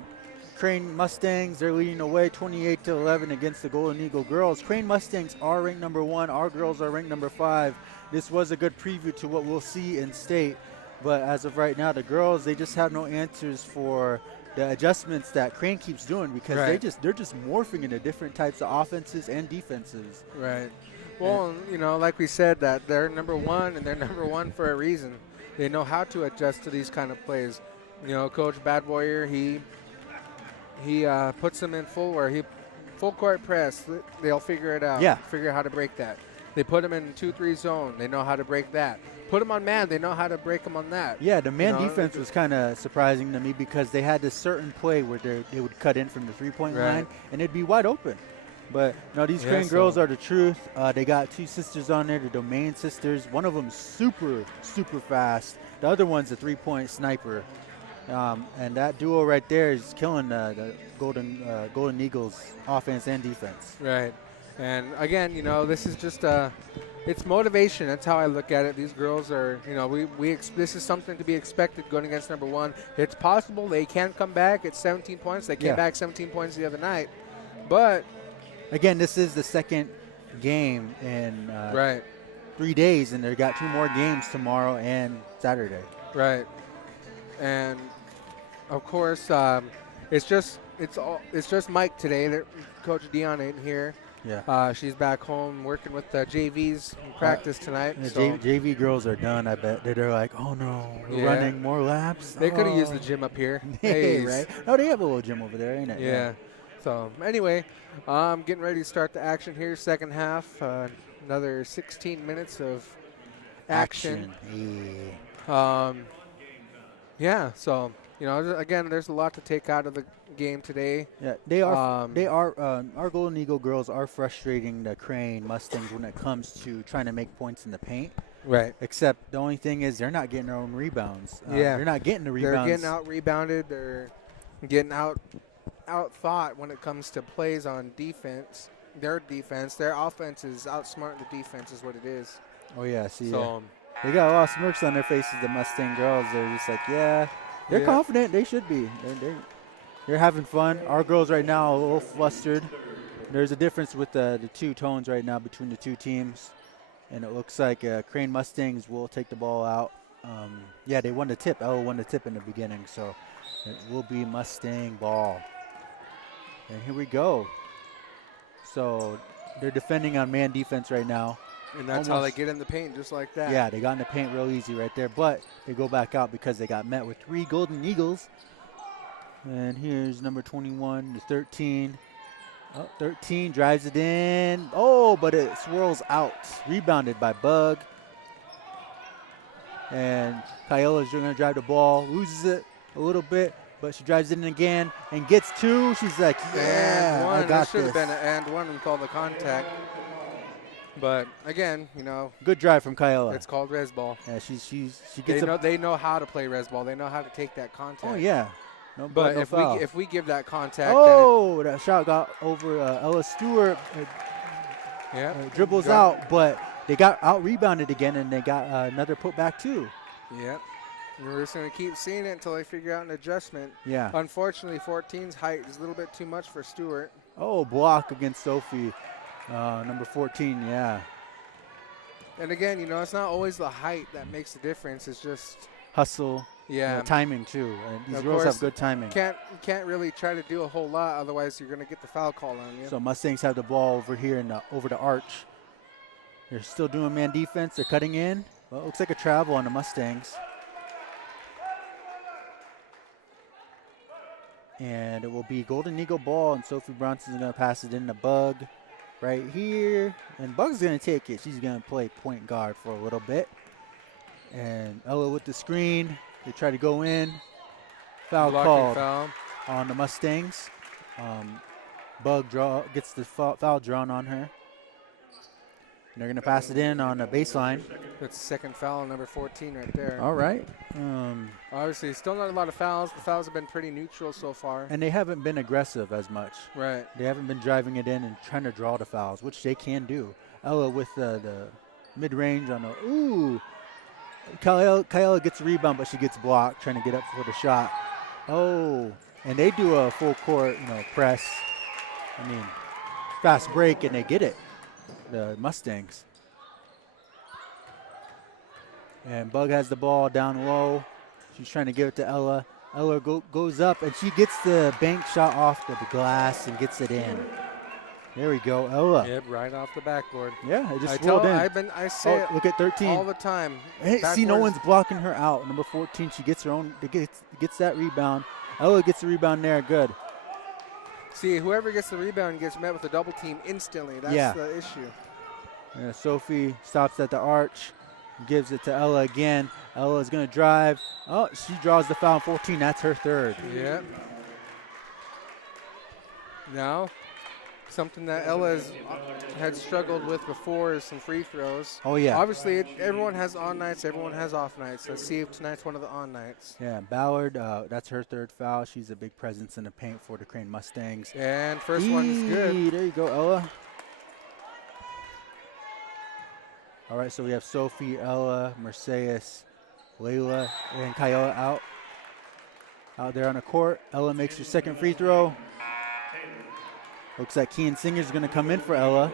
Crane Mustangs, they're leading away 28-11 against the Golden Eagle girls. Crane Mustangs are ranked number 1. Our girls are ranked number 5. This was a good preview to what we'll see in state. But as of right now, the girls, they just have no answers for the adjustments that Crane keeps doing because they're just morphing into different types of offenses and defenses. Right. Well, like we said, that they're number 1, and they're number 1 for a reason. They know how to adjust to these kind of plays. Coach Bad Warrior, he puts them in full court press. They'll figure it out. Yeah. Figure out how to break that. They put them in 2-3 zone. They know how to break that. Put them on man. They know how to break them on that. Yeah, the man defense was kind of surprising to me because they had this certain play where they would cut in from the three-point line and it'd be wide open. But these Crane girls are the truth. They got 2 sisters on there, the Domain sisters. One of them super, super fast. The other one's a three-point sniper. And that duo right there is killing the Golden Eagles offense and defense. Right. And again, this is just it's motivation. That's how I look at it. These girls are, this is something to be expected going against number 1. It's possible they can come back at 17 points. They came back 17 points the other night. But again, this is the second game in 3 days, and they got 2 more games tomorrow and Saturday. Right. And of course, it's just Mike today. Coach Dion ain't here. Yeah. She's back home working with the JVs in practice tonight. The So JV girls are done, I bet. They're like, oh, no, we're running more laps. They could have used the gym up here. Hey, right? No, they have a little gym over there, ain't it? Yeah. So, anyway, getting ready to start the action here, second half. Another 16 minutes of action. Yeah, so, again, there's a lot to take out of the game today. Yeah, they are. Our Golden Eagle girls are frustrating the Crane Mustangs when it comes to trying to make points in the paint. Right. Except the only thing is they're not getting their own rebounds. They're not getting the rebounds. They're getting out-rebounded. They're getting out-thought when it comes to plays on defense. Their offense is outsmarting the defense is what it is. Oh, yeah, see, so, they got a lot of smirks on their faces, the Mustang girls. They're just like, they're confident. They should be. They're having fun. Our girls right now are a little flustered. There's a difference with the 2 tones right now between the 2 teams. And it looks like Crane Mustangs will take the ball out. They won the tip. Ella won the tip in the beginning. So it will be Mustang ball. And here we go. So they're defending on man defense right now. And that's how they get in the paint, just like that. Yeah, they got in the paint real easy right there. But they go back out because they got met with 3 Golden Eagles. And here's number 21 to 13. 13 drives it in. Oh, but it swirls out. Rebounded by Bug. And Kyola's going to drive the ball. Loses it a little bit, but she drives it in again and gets 2. She's like, yeah, I got this. Should have been an and one and called the contact. But again, good drive from Kyola. It's called res ball. Yeah, she gets. They know how to play res ball. They know how to take that contact. Oh yeah. No, but no if we give that contact, that shot got over Ella Stewart. Dribbles out, but they got out rebounded again, and they got another put back too. Yep. We're just going to keep seeing it until they figure out an adjustment. Yeah. Unfortunately, 14's height is a little bit too much for Stewart. Oh, block against Sophie. Number 14, yeah. And again, it's not always the height that makes the difference. It's just hustle. Yeah. Timing, too. And these girls have good timing. You can't really try to do a whole lot, otherwise you're going to get the foul call on you. So Mustangs have the ball over here over the arch. They're still doing man defense. They're cutting in. Well, it looks like a travel on the Mustangs. And it will be Golden Eagle ball, and Sophie Bronson's going to pass it in the Bug. right here. And Bug's going to take it. She's going to play point guard for a little bit. And Ella with the screen. They try to go in. Foul Blocking called foul. on the Mustangs. Bug gets the foul drawn on her. And they're going to pass it in on a baseline. That's the second foul, number 14 right there. All right. Obviously, still not a lot of fouls. The fouls have been pretty neutral so far. And they haven't been aggressive as much. Right. They haven't been driving it in and trying to draw the fouls, which they can do. Ella with the mid-range on the, ooh. Kyla gets a rebound, but she gets blocked, trying to get up for the shot. Oh, and they do a full court, press. I mean, fast break, and they get it, the Mustangs. And Bug has the ball down low. She's trying to give it to Ella. Ella goes up, and she gets the bank shot off the glass and gets it in. There we go, Ella. Yep, right off the backboard. Yeah, it just rolled in. I say it look at 13 all the time. Hey, see, no one's blocking her out. Number 14, she gets her own. Gets that rebound. Ella gets the rebound there. Good. See, whoever gets the rebound gets met with a double team instantly. That's the issue. Yeah, Sophie stops at the arch, gives it to Ella again. Ella is going to drive. Oh, she draws the foul. 14. That's her third. Yep. Now, something that Ella had struggled with before is some free throws. Oh, yeah. Obviously, everyone has on nights, everyone has off nights. Let's see if tonight's one of the on nights. Yeah, Ballard, that's her third foul. She's a big presence in the paint for the Crane Mustangs. And first one's good. There you go, Ella. All right, so we have Sophie, Ella, Mercedes, Layla, and Kyola out there on the court. Ella makes her second free throw. Looks like Kean Singer's going to come in for Ella.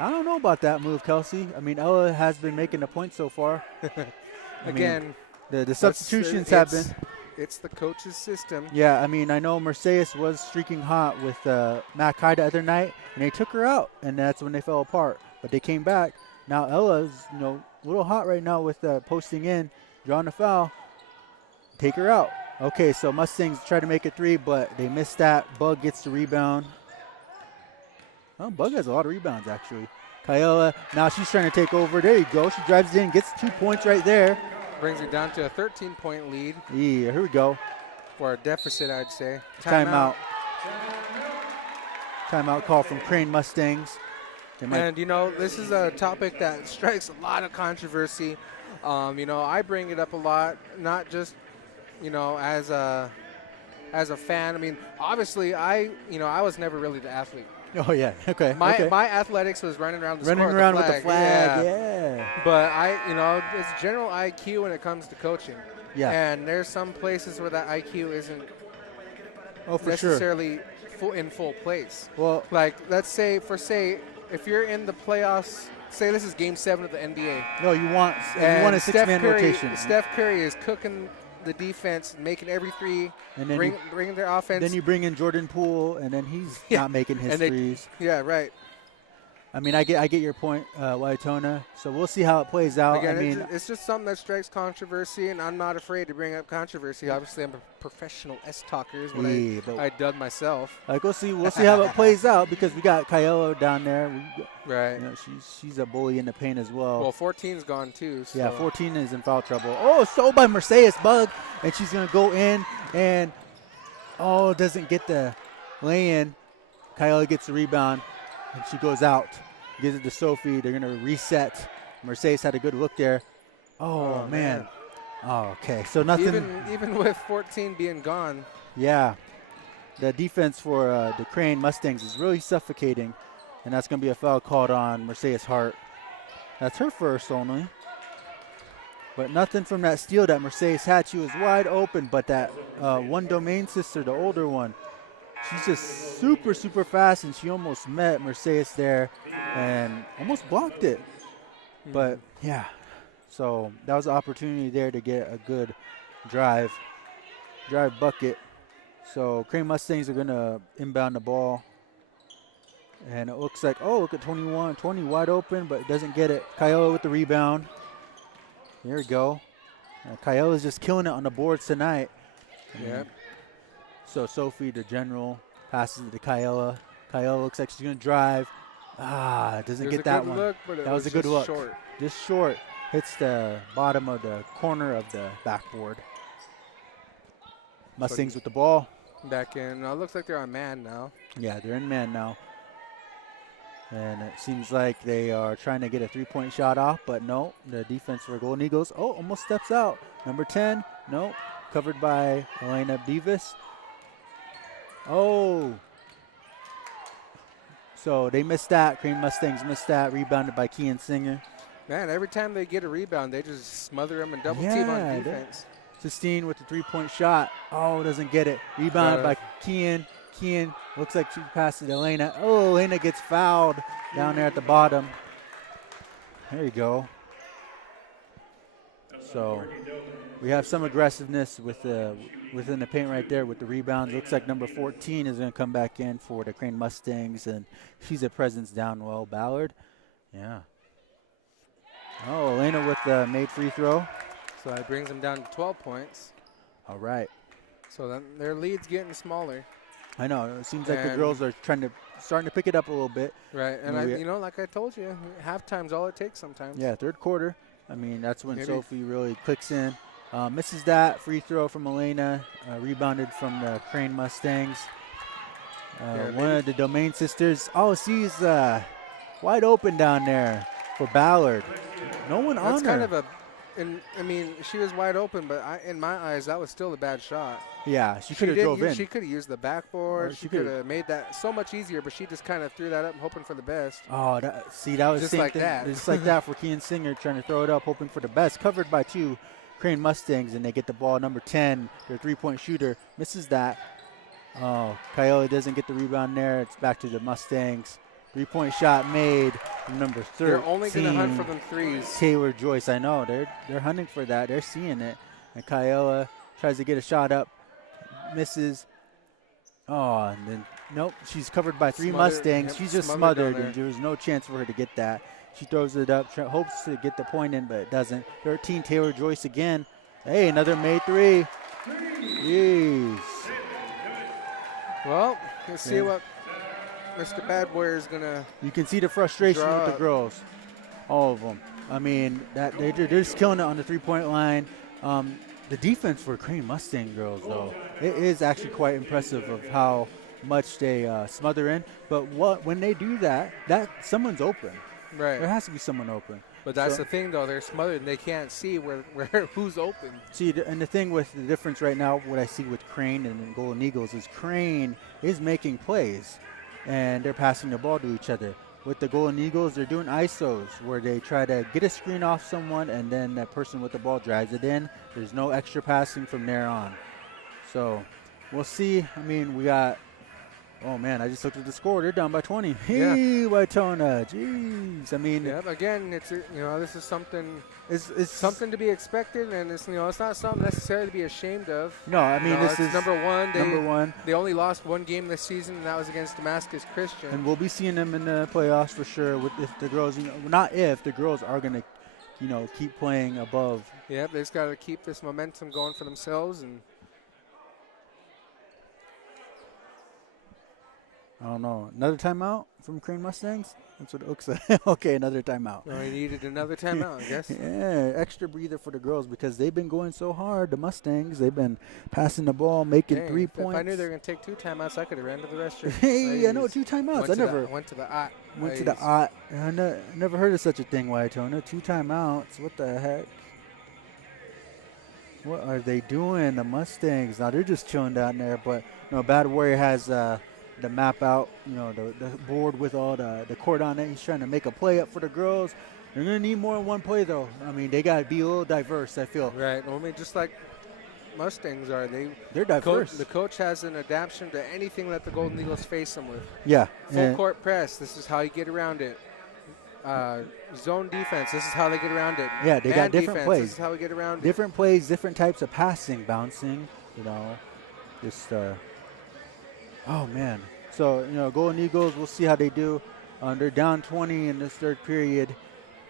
I don't know about that move, Kelsey. I mean, Ella has been making the point so far. Again, the substitutions have been. It's the coach's system. Yeah, I mean, I know Mercedes was streaking hot with Mac High the other night, and they took her out, and that's when they fell apart. But they came back. Now Ella's, a little hot right now with posting in, drawing the foul. Take her out. Okay, so Mustangs try to make it three, but they missed that. Bug gets the rebound. Oh, Bug has a lot of rebounds, actually. Kyola, now she's trying to take over. There you go. She drives in, gets 2 points right there. Brings it down to a 13-point lead. Yeah, here we go. For a deficit, I'd say. Timeout. Timeout call from Crane Mustangs. And, this is a topic that strikes a lot of controversy. I bring it up a lot, not just, as a fan. I mean, obviously, I was never really the athlete. Oh, yeah. Okay. My athletics was running around the running score around with the flag. Yeah. But it's general IQ when it comes to coaching. Yeah. And there's some places where that IQ isn't necessarily in full place. Well, like let's say if you're in the playoffs, say this is Game 7 of the NBA. No, you want a six-man rotation. Steph Curry is cooking the defense, making every three, and then bringing their offense. Then you bring in Jordan Poole, and then he's not making his threes. Yeah, right. I mean, I get your point, Waitona. So we'll see how it plays out. Again, it's just something that strikes controversy, and I'm not afraid to bring up controversy. Obviously, I'm a professional S-talker, is what I dubbed myself. Like we'll see how it plays out because we got Kyola down there. Right. She's a bully in the paint as well. Well, 14's gone too. So. Yeah, 14 is in foul trouble. Oh, stole by Mercedes Bug, and she's gonna go in and doesn't get the lay-in. Kyola gets the rebound, and she goes out. Gives it to Sophie. They're going to reset. Mercedes had a good look there. Oh man. Oh, okay. So nothing. Even with 14 being gone. Yeah. The defense for the Crane Mustangs is really suffocating. And that's going to be a foul called on Mercedes Hart. That's her first only. But nothing from that steal that Mercedes had. She was wide open. But that one Domain sister, the older one, she's just super, super fast, and she almost met Mercedes there and almost blocked it. But, yeah, so that was an opportunity there to get a good drive bucket. So Crane Mustangs are going to inbound the ball. And it looks like, look at 21, 20 wide open, but doesn't get it. Kyola with the rebound. There we go. Kyola's just killing it on the boards tonight. Yeah. So Sophie, the general, passes it to Kyola. Kyola looks like she's going to drive. Doesn't It was get a that good one. look, but it That was a good just look. short. Just short. Hits the bottom of the corner of the backboard. Mustangs with the ball. Back in. Looks like they're on man now. Yeah, they're in man now. And it seems like they are trying to get a three-point shot off, but no. The defense for Golden Eagles. Oh, almost steps out. Number 10. No. Covered by Elena Beavis. Oh. So they missed that. Crane Mustangs missed that. Rebounded by Kian Singer. Man, every time they get a rebound, they just smother them and double team on defense. Sistine with the three-point shot. Oh, doesn't get it. Rebounded by Kian. Kian looks like she passed it to Elena. Oh, Elena gets fouled down there at the bottom. There you go. So we have some aggressiveness with within the paint right there with the rebounds. Looks like number 14 is going to come back in for the Crane Mustangs, and she's a presence down low. Ballard. Yeah. Oh, Elena with the made free throw. So that brings them down to 12 points. All right. So then their lead's getting smaller. I know. It seems like the girls are starting to pick it up a little bit. Right. And like I told you, halftime's all it takes sometimes. Yeah, third quarter. I mean, that's when Sophie really clicks in. Misses that free throw from Elena. Rebounded from the Crane Mustangs. One of the Domain sisters. Oh, she's wide open down there for Ballard. No one on her. That's kind of a. And I mean, she was wide open, but in my eyes, that was still a bad shot. Yeah, she could have drove in. She could have used the backboard. She could have made that so much easier, but she just kind of threw that up, hoping for the best. Oh, that was just same like thing. that. Just like that for Kian Singer, trying to throw it up, hoping for the best. Covered by two Crane Mustangs, and they get the ball. Number 10, their three-point shooter, misses that. Oh, Kyola doesn't get the rebound there. It's back to the Mustangs. Three-point shot made from number 13. They're only going to hunt for them threes. Taylor Joyce, I know. They're hunting for that. They're seeing it. And Kyola tries to get a shot up. Misses. Oh, and then, nope. She's covered by three Mustangs. Yep, she's just smothered, and there was no chance for her to get that. She throws it up, hopes to get the point in, but it doesn't. 13, Taylor Joyce again. Hey, another made three. Jeez. Well, let's see what Mr. Bad Boy is going to. You can see the frustration with the girls. All of them. I mean, they're just killing it on the three-point line. The defense for Crane Mustang girls, though, it is actually quite impressive of how much they smother in. But when they do that someone's open. Right. There has to be someone open. But that's the thing, though. They're smothered, and they can't see where who's open. See, and the thing with the difference right now, what I see with Crane and Golden Eagles is Crane is making plays, and they're passing the ball to each other. With the Golden Eagles, they're doing ISOs where they try to get a screen off someone, and then that person with the ball drives it in. There's no extra passing from there on. So we'll see. I mean, we got – oh, man, I just looked at the score. They're down by 20. Hey, Waitona. Jeez. I mean – yeah, again, it's this is something – it's something to be expected, and it's it's not something necessarily to be ashamed of. No, I mean, this is number one. Number one. They only lost one game this season, and that was against Damascus Christian. And we'll be seeing them in the playoffs for sure. If the girls, the girls are going to, keep playing above. Yep, they just got to keep this momentum going for themselves. And I don't know. Another timeout from Crane Mustangs? That's what it looks like. Okay, another timeout. Oh, he needed another timeout, I guess. Yeah, extra breather for the girls because they've been going so hard. The Mustangs, they've been passing the ball, making 3 points. If I knew they were going to take 2 timeouts, I could have ran to the restroom. Hey, I know, 2 timeouts. Went to the OT. Went to the OT. I never heard of such a thing, Waitona. 2 timeouts. What the heck? What are they doing, the Mustangs? Now, they're just chilling down there, but, Bad Warrior has the map out, the board with all the court on it. He's trying to make a play up for the girls. They're going to need more than one play, though. I mean, they got to be a little diverse, I feel. Right. Well, I mean, just like Mustangs are. They're diverse. The coach has an adaptation to anything that the Golden Eagles face them with. Yeah. Full court press. This is how you get around it. Zone defense. This is how they get around it. Yeah, they got different defense, plays. This is how we get around different plays, different types of passing, bouncing, just oh, man. So, Golden Eagles, we'll see how they do. They're down 20 in this third period.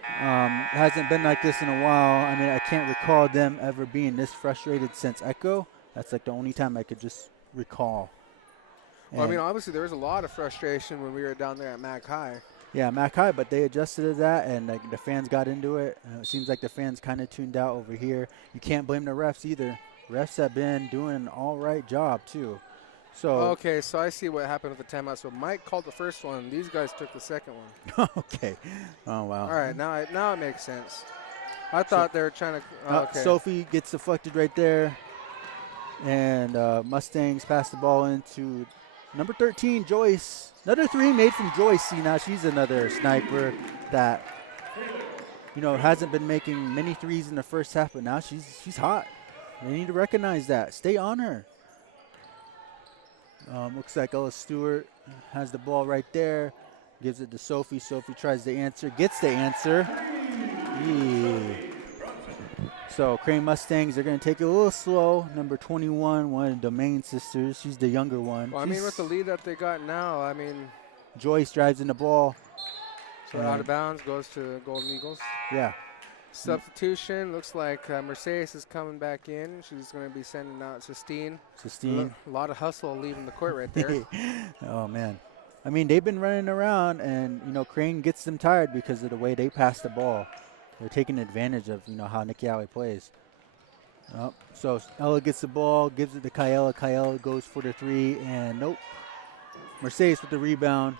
Hasn't been like this in a while. I mean, I can't recall them ever being this frustrated since Echo. That's like the only time I could just recall. Well, I mean, obviously there was a lot of frustration when we were down there at Mac High. Yeah, Mac High, but they adjusted to that, and like the fans got into it. It seems like the fans kind of tuned out over here. You can't blame the refs either. Refs have been doing an all right job too. So Okay, so I see what happened with the timeout. So Mike called the first one. These guys took the second one. okay. Oh wow. All right, now it makes sense. I thought they were trying to. Okay. Sophie gets deflected right there, and Mustangs pass the ball into number 13, Joyce. Another three made from Joyce. See, now she's another sniper that, you know, hasn't been making many threes in the first half, but now she's hot. They need to recognize that. Stay on her. Looks like Ella Stewart has the ball right there. Gives it to Sophie. Sophie tries to answer. Gets the answer. Yeah. So Crane Mustangs are going to take it a little slow. Number 21, one of the Domain sisters. She's the younger one. Well, I mean, with the lead that they got now, I mean. Joyce drives in the ball. So out of bounds, goes to Golden Eagles. Yeah. Substitution. Looks like Mercedes is coming back in. She's going to be sending out Sistine. A lot of hustle leaving the court right there. Oh, man. I mean, they've been running around, and, you know, Crane gets them tired because of the way they pass the ball. They're taking advantage of, you know, how Nixyaawii plays. So Ella gets the ball, gives it to Kyella. Kyella goes for the three, and nope. Mercedes with the rebound.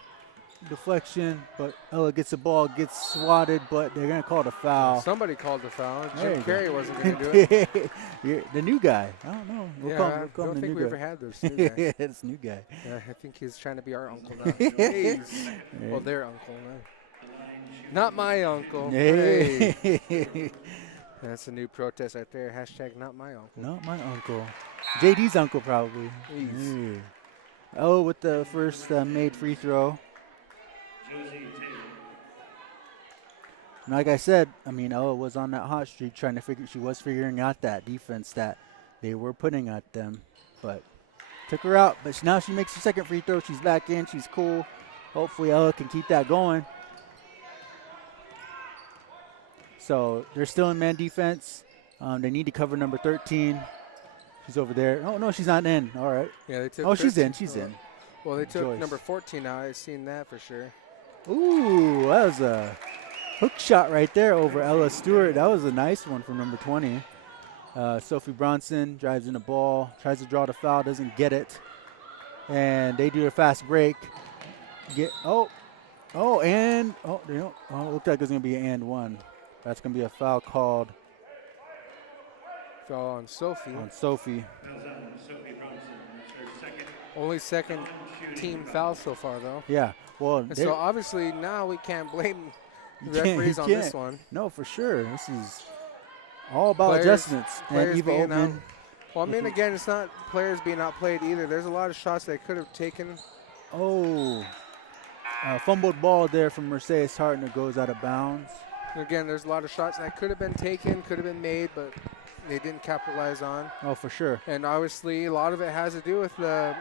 Deflection, but Ella gets the ball, gets swatted, but they're going to call it a foul. Somebody called the foul. Jim Carrey wasn't going to do it. The new guy. I don't know. I don't think we ever had this new guy. It's new guy. Yeah, I think he's trying to be our uncle now. Well, their uncle now. Not my uncle. Hey. That's a new protest right there. Hashtag not my uncle. Not my uncle. JD's uncle probably. Yeah. Oh, with the first made free throw. Like I said, I mean, Ella was on that hot streak trying to figuring out that defense that they were putting at them, but took her out. But now she makes her second free throw. She's back in. She's cool. Hopefully Ella can keep that going. So they're still in man defense. They need to cover number 13. She's over there. Oh, no, she's not in. All right. Yeah, they took. Oh, she's in. She's in. Well, they took Joyce. Number 14 now. I've seen that for sure. Ooh, that was a hook shot right there over Ella Stewart. That was a nice one from number 20. Sophie Bronson drives in the ball, tries to draw the foul, doesn't get it. And they do a fast break. It looked like it was going to be an and one. That's going to be a foul called. Foul on Sophie. Sophie Bronson. That's her second. Only second team foul so far, though. Yeah. Well, and so obviously now we can't blame the referees on this one. No, for sure. This is all about players, adjustments. Players and Eva being Oatman. out. Well, I mean, again, it's not players being outplayed either. There's a lot of shots they could have taken. Oh, fumbled ball there from Mercedes Hartner goes out of bounds. Again, there's a lot of shots that could have been taken, could have been made, but they didn't capitalize on. Oh, for sure. And obviously, a lot of it has to do with the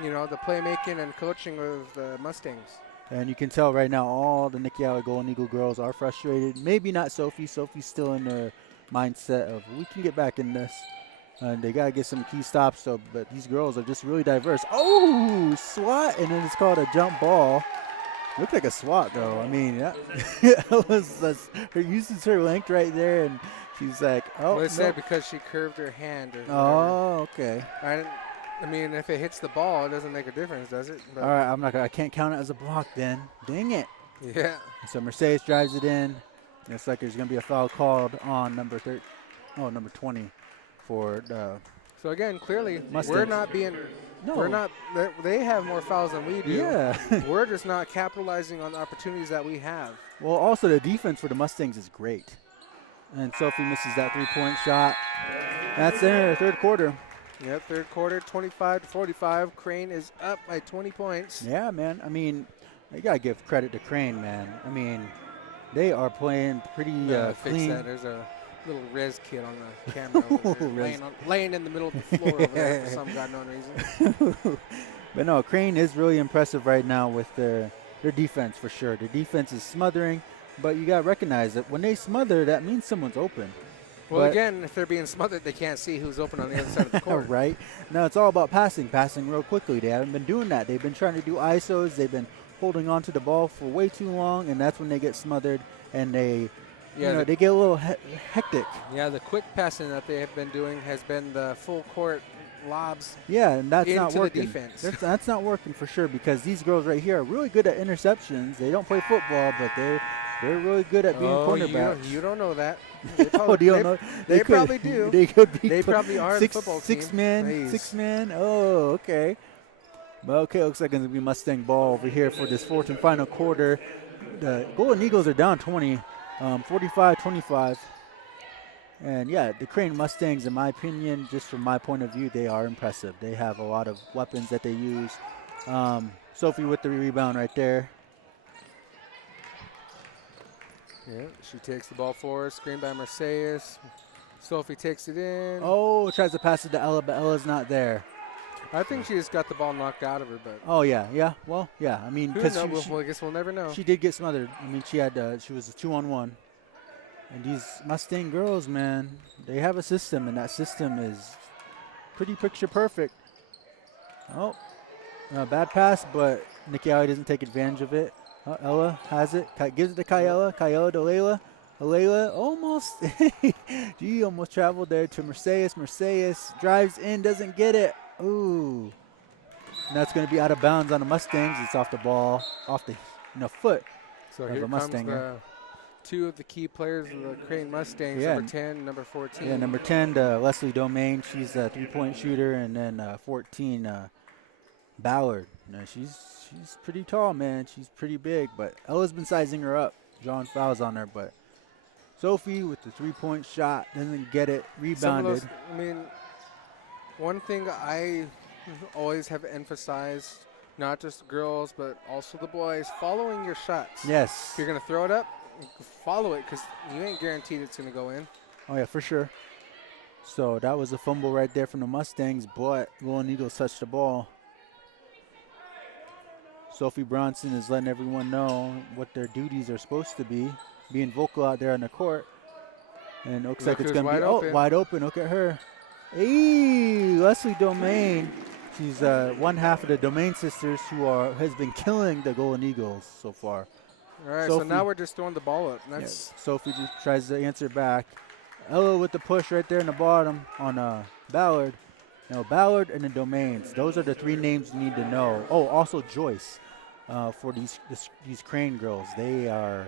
playmaking and coaching of the Mustangs. And you can tell right now all the Nixyaawii Golden Eagle girls are frustrated. Maybe not Sophie. Sophie's still in their mindset of we can get back in this. And they got to get some key stops. But these girls are just really diverse. Oh, swat, and then it's called a jump ball. Looked like a swat, though. I mean, her uses her length right there, and she's like, oh, well, they said because she curved her hand. Or okay. I mean, if it hits the ball, it doesn't make a difference, does it? But all right, I can't count it as a block then. Dang it. Yeah. So Mercedes drives it in. Looks like there's going to be a foul called on number 20 for the. So again, clearly, Mustangs. we're not being. No. We're not. They have more fouls than we do. Yeah. We're just not capitalizing on the opportunities that we have. Well, also the defense for the Mustangs is great. And Sophie misses that three-point shot. That's in her third quarter. Yep, third quarter, 25-45. Crane is up by 20 points. Yeah, man. I mean, you got to give credit to Crane, man. I mean, they are playing pretty fix clean. that. There's a little Rez kid on the camera over there, laying in the middle of the floor over there for some goddamn reason. But no, Crane is really impressive right now with their defense for sure. Their defense is smothering, but you got to recognize that when they smother, that means someone's open. Well, again, if they're being smothered, they can't see who's open on the other side of the court. Right. No, it's all about passing real quickly. They haven't been doing that. They've been trying to do ISOs. They've been holding on to the ball for way too long, and that's when they get smothered and they, Yeah, they get a little hectic. Yeah, the quick passing that they have been doing has been the full court lobs. Yeah, and that's not into the working. defense. That's not working for sure because these girls right here are really good at interceptions. They don't play football, but they're really good at being cornerbacks. You don't know that. Oh, do you don't know? They could- probably do. They could be. They probably are the football team. Six men. Please. 6 men. Oh, okay. But okay, looks like it's gonna be Mustang ball over here for this fourth and final quarter. The Golden Eagles are down 20, 45-25. And yeah, the Crane Mustangs, in my opinion, just from my point of view, they are impressive. They have a lot of weapons that they use. Sophie with the rebound right there. Yeah, she takes the ball forward, screened by Mercedes. Sophie takes it in. Oh, tries to pass it to Ella, but Ella's not there. I think she just got the ball knocked out of her, but Oh yeah. Well, yeah. I mean, who because knows? Well, I guess we'll never know. she did get smothered. I mean, she was a 2-on-1. And these Mustang girls, man, they have a system, and that system is pretty picture perfect. Oh, bad pass, but Nixyaawii doesn't take advantage of it. Ella has it, gives it to Kyella. Kyella to Layla. Layla almost, she almost traveled there to Mercedes. Mercedes drives in, doesn't get it. Ooh. And that's going to be out of bounds on the Mustangs. It's off the ball, off the foot So of here a comes Mustanger. two of the key players of the Crane Mustangs, Yeah. number 10, number 14. Yeah, number 10, Leslie Domain. She's a three-point shooter, and then 14, Ballard. She's pretty tall, man. She's pretty big, but Ella's been sizing her up, drawing fouls on her. But Sophie with the three-point shot doesn't get it, rebounded. I mean, one thing I always have emphasized, not just girls, but also the boys, following your shots. Yes. If you're going to throw it up, follow it because you ain't guaranteed it's going to go in. Oh, yeah, for sure. So that was a fumble right there from the Mustangs, but Golden Eagles touched the ball. Sophie Bronson is letting everyone know what their duties are supposed to be, being vocal out there on the court. And it looks like it's going to be wide open. Look at her. Hey, Leslie Domain. She's one half of the Domain sisters who has been killing the Golden Eagles so far. All right, Sophie, so now we're just throwing the ball up. That's Sophie just tries to answer back. Ella with the push right there in the bottom on Ballard. Ballard and the Domains. Those are the three names you need to know. Oh, also Joyce for these Crane girls. They are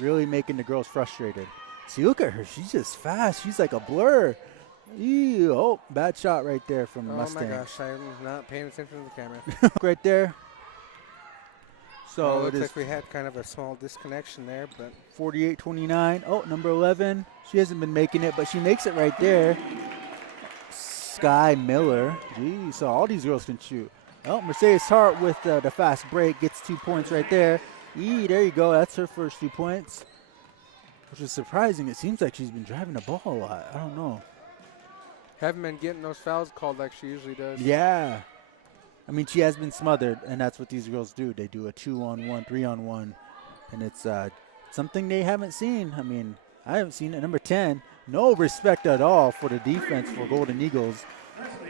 really making the girls frustrated. See, look at her. She's just fast. She's like a blur. Ew. Oh, bad shot right there from the Mustangs. Oh, my gosh. I'm not paying attention to the camera. Right there. So it it looks is like we had kind of a small disconnection there, but 48-29. Oh, number 11. She hasn't been making it, but she makes it right there. Sky Miller. Geez, so all these girls can shoot. Oh, Mercedes Hart with the fast break gets 2 points right there. There you go. That's her first 2 points, which is surprising. It seems like she's been driving the ball a lot. I don't know. haven't been getting those fouls called like she usually does. Yeah. I mean, she has been smothered, and that's what these girls do. They do a 2-on-1, 3-on-1, and it's something they haven't seen. I mean, I haven't seen it. Number 10, no respect at all for the defense for Golden Eagles.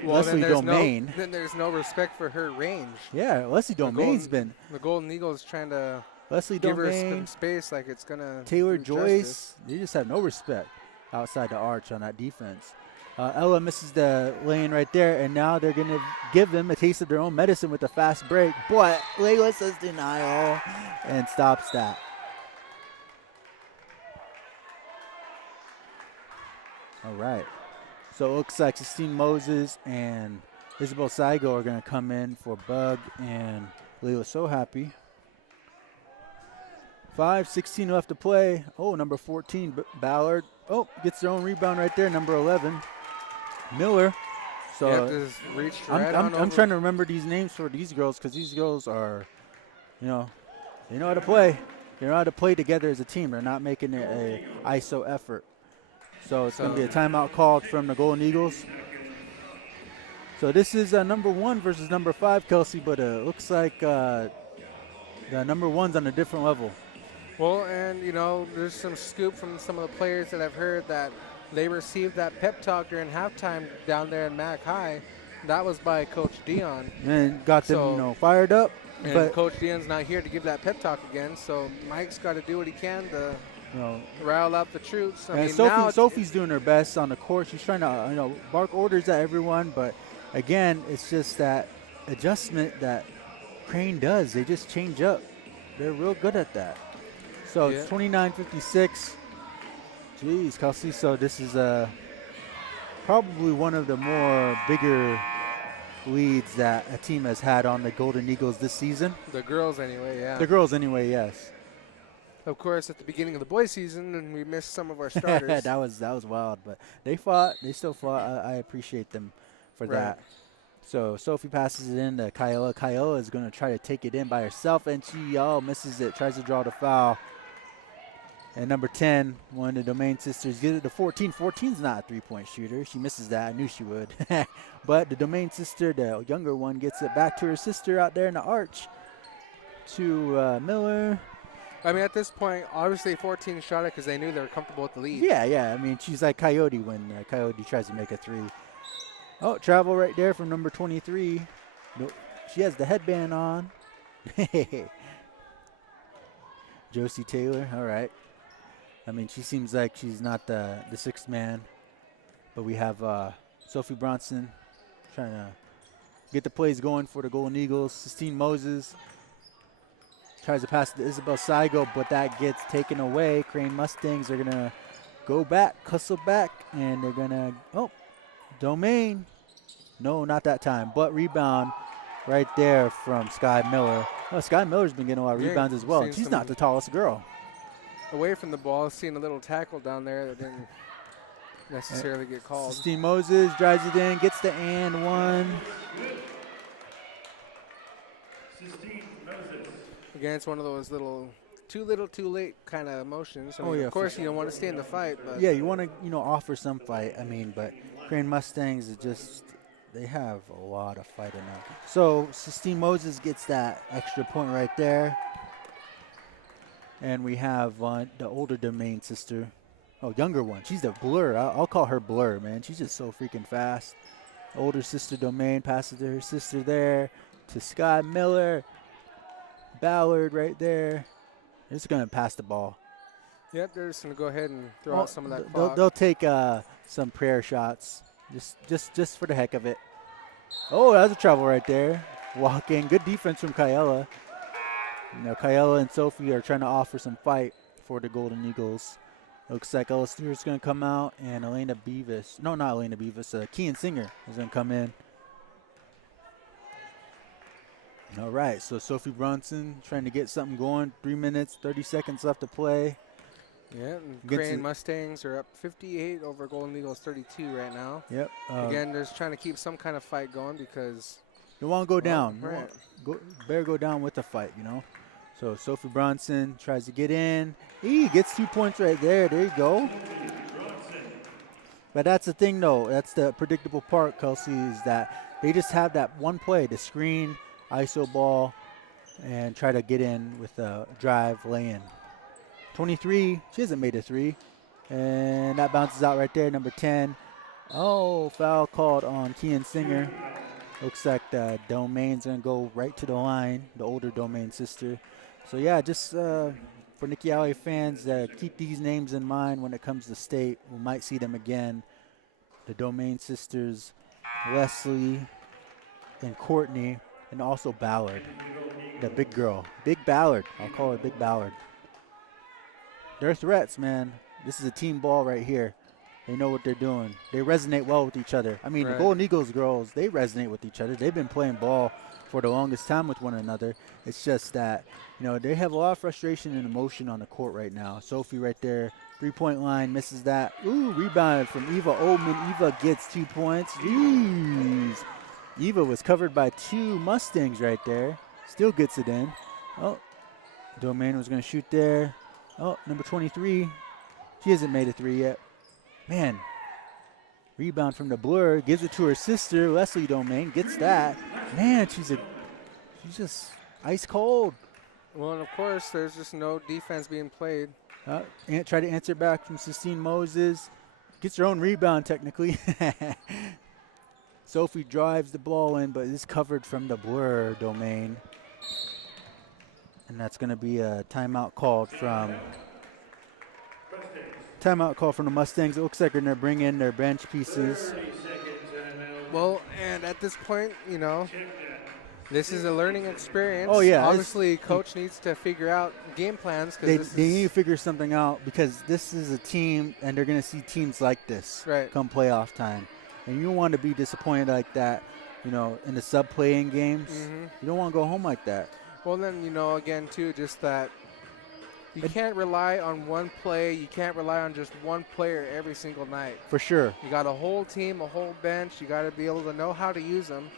Well, Leslie Domain. Then there's no respect for her range. Yeah, Leslie Domain's been. The Golden Eagles trying to Leslie give her Domain, some space like it's going to Taylor do Joyce. justice. They just have no respect outside the arch on that defense. Ella misses the lane right there, and now they're going to give them a taste of their own medicine with a fast break. But Layla says denial and stops that. All right. So it looks like Sistine Moses and Isabel Saigo are going to come in for Bug and Layla So Happy. 5:16 left to play. Oh, number 14, Ballard. Oh, gets their own rebound right there, number 11. Miller. So You have to just reach right on I'm over. trying to remember these names for these girls because these girls are, they know how to play. They know how to play together as a team. They're not making it a ISO effort. So it's going to be a timeout called from the Golden Eagles. So this is number 1 versus number 5, Kelsey, but it looks like the number 1's on a different level. Well, and, there's some scoop from some of the players that I've heard that they received that pep talk during halftime down there in Mac High. That was by Coach Dion. And got them, So- fired up. And But Coach Dion's not here to give that pep talk again, so Mike's got to do what he can to you know, rile up the troops. I and mean, now Sophie's doing her best on the court. She's trying to bark orders at everyone, but again, it's just that adjustment that Crane does. They just change up. They're real good at that. So Yeah. it's 29-56. Jeez, Kelsey. So this is probably one of the more bigger leads that a team has had on the Golden Eagles this season. the girls anyway, yeah. The girls anyway, yes. Of course, at the beginning of the boys' season, and we missed some of our starters. that was wild, but they fought. They still fought. I appreciate them for Right. that. So Sophie passes it in to Kyola. Kyola is going to try to take it in by herself, and she misses it. Tries to draw the foul. And number 10, one of the Domain sisters, gives it to 14. 14's not a three-point shooter. She misses that. I knew she would. But the Domain sister, the younger one, gets it back to her sister out there in the arch. To Miller. I mean, at this point, obviously 14 shot it because they knew they were comfortable with the lead. Yeah. I mean, she's like Coyote when Coyote tries to make a three. Oh, travel right there from number 23. Nope. She has the headband on. Josie Taylor, all right. I mean, she seems like she's not the sixth man. But we have Sophie Bronson trying to get the plays going for the Golden Eagles. Sistine Moses tries to pass to Isabel Saigo, but that gets taken away. Crane Mustangs are going to go back, hustle back, and they're going to, Domain. No, not that time, but rebound right there from Sky Miller. Oh, Sky Miller's been getting a lot of rebounds as well. She's not the tallest girl. Away from the ball, seeing a little tackle down there that didn't necessarily get called. Steve Moses drives it in, gets the and one. Again, it's one of those too little, too late kind of motions. I mean, yeah, of course, you don't want to stay in the fight, but Yeah, you want to, offer some fight. I mean, but Crane Mustangs is just, they have a lot of fight in them. So Sistine Moses gets that extra point right there. And we have the older Domain sister. Oh, younger one. She's the Blur. I'll call her Blur, man. She's just so freaking fast. Older sister Domain passes to her sister there. To Sky Miller. Ballard right there. They're just going to pass the ball. yep, they're just going to go ahead and throw out some of that They'll, clock. they'll take some prayer shots. Just for the heck of it. Oh, that was a travel right there. Walking. Good defense from Kayela. Kayela and Sophie are trying to offer some fight for the Golden Eagles. Looks like Ella Stewart's going to come out, and Elena Beavis. No, not Elena Beavis. Kian Singer is going to come in. All right, so Sophie Bronson trying to get something going. 3 minutes, 30 seconds left to play. Yeah, and Gets Crane it. Mustangs are up 58 over Golden Eagles 32 right now. Yep. Again, they're just trying to keep some kind of fight going because You want to go down. You right. better go down with the fight, So Sophie Bronson tries to get in. He gets 2 points right there. There you go. But that's the thing, though. That's the predictable part, Kelsey, is that they just have that one play, the screen, ISO ball, and try to get in with a drive, lay-in. 23, she hasn't made a three. And that bounces out right there, number 10. Oh, foul called on Kian Singer. Looks like the Domain's going to go right to the line, the older Domain sister. So, yeah, just for Nixyaawii fans, keep these names in mind when it comes to state. We might see them again. The Domain sisters, Leslie and Courtney, and also Ballard, the big girl. Big Ballard. I'll call her Big Ballard. They're threats, man. This is a team ball right here. They know what they're doing. They resonate well with each other. I mean, Right. The Golden Eagles girls, they resonate with each other. They've been playing ball for the longest time with one another. It's just that, they have a lot of frustration and emotion on the court right now. Sophie right there, three-point line, misses that. Ooh, rebounded from Eva Oldman. Eva gets 2 points. Jeez. Eva was covered by 2 Mustangs right there. Still gets it in. Oh, Domain was going to shoot there. Oh, number 23. She hasn't made a three yet. Man, rebound from the Blur, gives it to her sister, Leslie Domain, gets that. Man, she's just ice cold. Well, and of course, there's just no defense being played. Try to answer back from Sistine Moses. Gets her own rebound, technically. Sophie drives the ball in, but is covered from the Blur Domain. And that's going to be a timeout called from the Mustangs. It looks like they're going to bring in their bench pieces. Well, and at this point, you know, this is a learning experience. Oh, yeah. Obviously, coach needs to figure out game plans. They need to figure something out because this is a team, and they're going to see teams like this come playoff time. And you don't want to be disappointed like that, you know, in the sub-playing games. You don't want to go home like that. Well, then, you know, again, too, just that you can't rely on one play. You can't rely on just one player every single night. For sure. You got a whole team, a whole bench. You got to be able to know how to use them.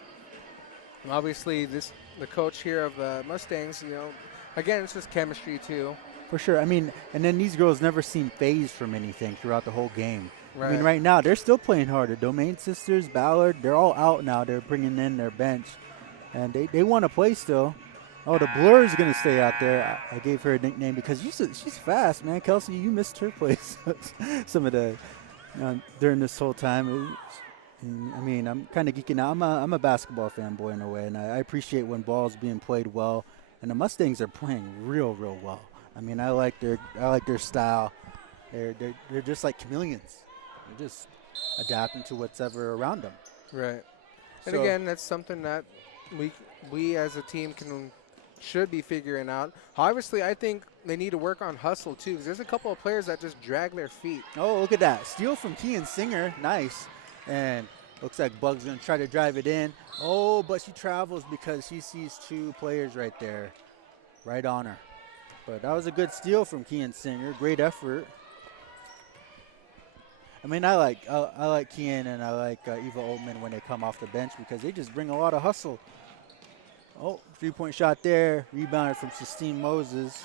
And obviously, the coach here of the Mustangs, you know, again, it's just chemistry, too. For sure. I mean, and then these girls never seem phased from anything throughout the whole game. Right. I mean, right now, they're still playing hard. The Domain Sisters, Ballard, they're all out now. They're bringing in their bench. And they want to play still. Oh, the Blur is going to stay out there. I gave her a nickname because she's fast, man. Kelsey, you missed her plays some of the during this whole time. I mean, I'm kind of geeking out. I'm a basketball fanboy in a way, and I appreciate when ball's being played well. And the Mustangs are playing real well. I mean, I like their style. They're just like chameleons. They're just adapting to what's ever around them. Right. And again, that's something that we as a team should be figuring out. Obviously, I think they need to work on hustle, too, because there's a couple of players that just drag their feet. Oh, look at that. Steal from Kian Singer. Nice. And looks like Bug's going to try to drive it in. Oh, but she travels because she sees two players right there, right on her. But that was a good steal from Kian Singer. Great effort. I mean, I like Kian and I like Eva Oldman when they come off the bench because they just bring a lot of hustle. Oh, three-point shot there. Rebounded from Sistine Moses.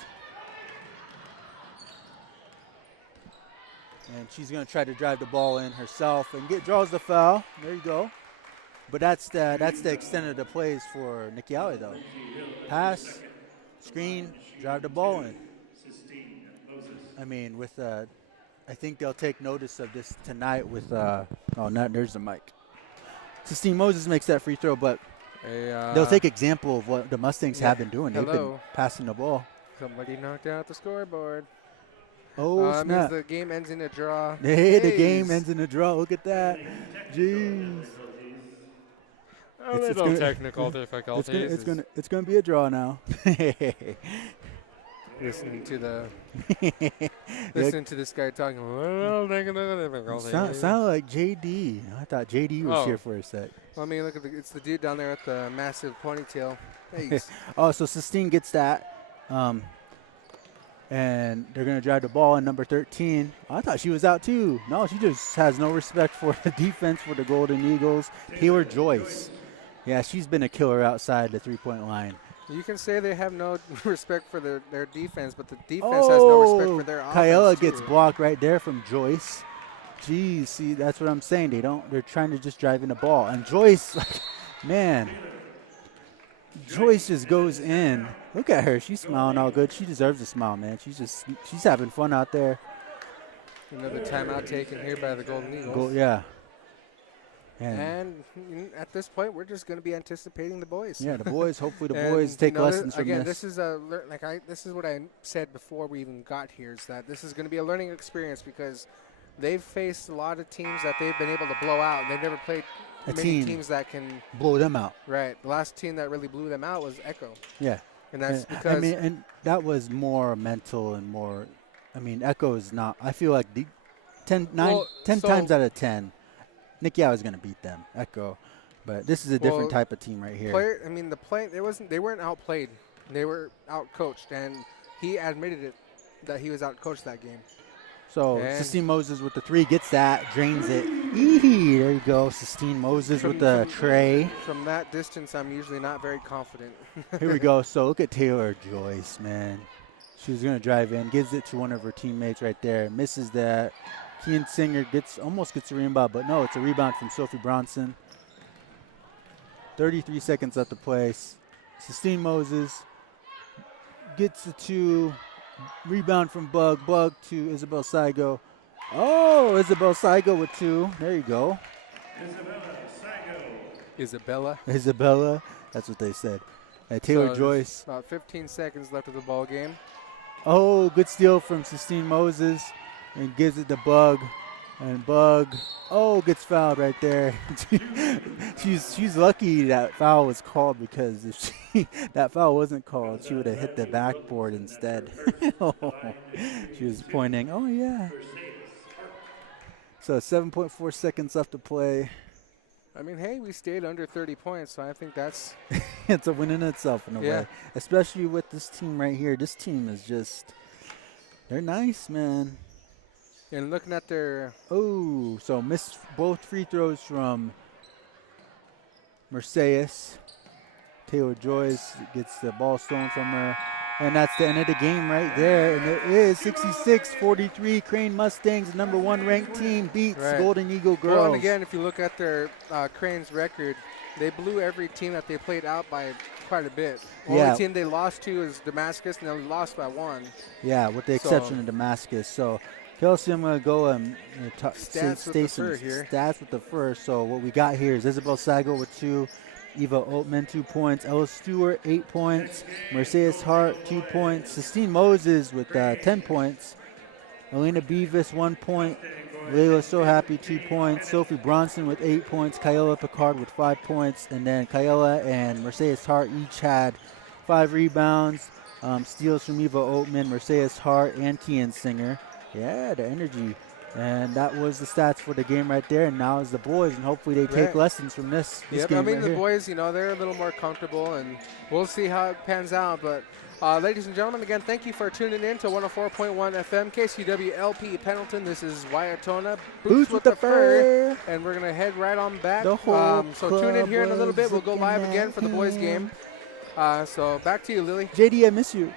And she's going to try to drive the ball in herself and draws the foul. There you go. But that's the extent of the plays for Nixyaawii, though. Pass, screen, drive the ball in. I mean, with I think they'll take notice of this tonight with there's the mic. Sistine Moses makes that free throw, but they'll take example of what the Mustangs have been doing. They've been passing the ball. Somebody knocked out the scoreboard. Oh, snap. The game ends in a draw. Hey, the game ends in a draw. Look at that. Jeez. A little technical difficulties. It's gonna be a draw now. Listening to this guy talking. Sound like JD. I thought JD was here for a sec. Well, I mean, look at it's the dude down there with the massive ponytail. Thanks. Oh, so Sistine gets that, and they're gonna drive the ball in number 13. I thought she was out too. No, she just has no respect for the defense for the Golden Eagles. Taylor Joyce. Yeah, she's been a killer outside the three-point line. You can say they have no respect for their defense, but the defense has no respect for their offense. Kyella gets blocked right there from Joyce. Geez, see, that's what I'm saying. They're trying to just drive in the ball. And Joyce, man, Joyce just goes in. Look at her. She's smiling all good. She deserves a smile, man. She's having fun out there. Another timeout taken here by the Golden Eagles. Yeah. And at this point, we're just going to be anticipating the boys. Yeah, the boys. Hopefully, the boys take lessons from this. This is this is what I said before we even got here. Is that this is going to be a learning experience because they've faced a lot of teams that they've been able to blow out. And they've never played many teams that can blow them out. Right. The last team that really blew them out was Echo. Yeah. And that's because and that was more mental and more. I mean, Echo is not. I feel like 10 times out of 10. Nixyaawii is going to beat them, Echo, but this is a different type of team right here. They weren't outplayed. They were outcoached, and he admitted it that he was outcoached that game. So Sistine Moses with the three gets that, drains it. Eehee, there you go. Sistine Moses with the tray. From that distance, I'm usually not very confident. Here we go. So look at Taylor Joyce, man. She was going to drive in, gives it to one of her teammates right there, misses that. Kian Singer almost gets a rebound, but no, it's a rebound from Sophie Bronson. 33 seconds left to play. Sistine Moses gets the two. Rebound from Bug to Isabel Saigo. Oh, Isabel Saigo with two. There you go. Isabella. That's what they said. Taylor So Joyce. about 15 seconds left of the ball game. Oh, good steal from Sistine Moses and gives it to Bug. And Bug, gets fouled right there. she's lucky that foul was called, because if that foul wasn't called, she would have hit the backboard instead. She was pointing, oh yeah. So 7.4 seconds left to play. I mean, hey, we stayed under 30 points, so I think that's It's a win in itself in a way. Especially with this team right here. This team is just, they're nice, man. And looking at their So missed both free throws from Mercedes. Taylor Joyce gets the ball stolen from her. And that's the end of the game right there. And it is 66-43. Crane Mustangs, #1 ranked team, beats Golden Eagle Girls. Well, and again, if you look at their Crane's record, they blew every team that they played out by quite a bit. The only team they lost to is Damascus, and they lost by 1. Yeah, with the exception of Damascus. So, Kelsey, I'm going to go and stats with the first. So, what we got here is Isabel Sago with 2. Eva Oatman, 2 points. Ella Stewart, 8 points. Mercedes Hart, 2 points. Sistine Moses with 10 points. Elena Beavis, 1 point. Layla So Happy, 2 points. Sophie Bronson with 8 points. Kayla Picard with 5 points. And then Kayla and Mercedes Hart each had 5 rebounds. Steals from Eva Oatman, Mercedes Hart, and Kian Singer. Yeah, the energy. And that was the stats for the game right there. And now it's the boys, and hopefully they take lessons from this game. I mean, right the here. boys, they're a little more comfortable, and we'll see how it pans out. But, ladies and gentlemen, again, thank you for tuning in to 104.1 FM, KCW LP Pendleton. This is Wyatona, Boots with the Fur. And we're going to head right on back. So tune in here in a little bit. We'll go live again for the boys game. So back to you, Lily. JD, I miss you.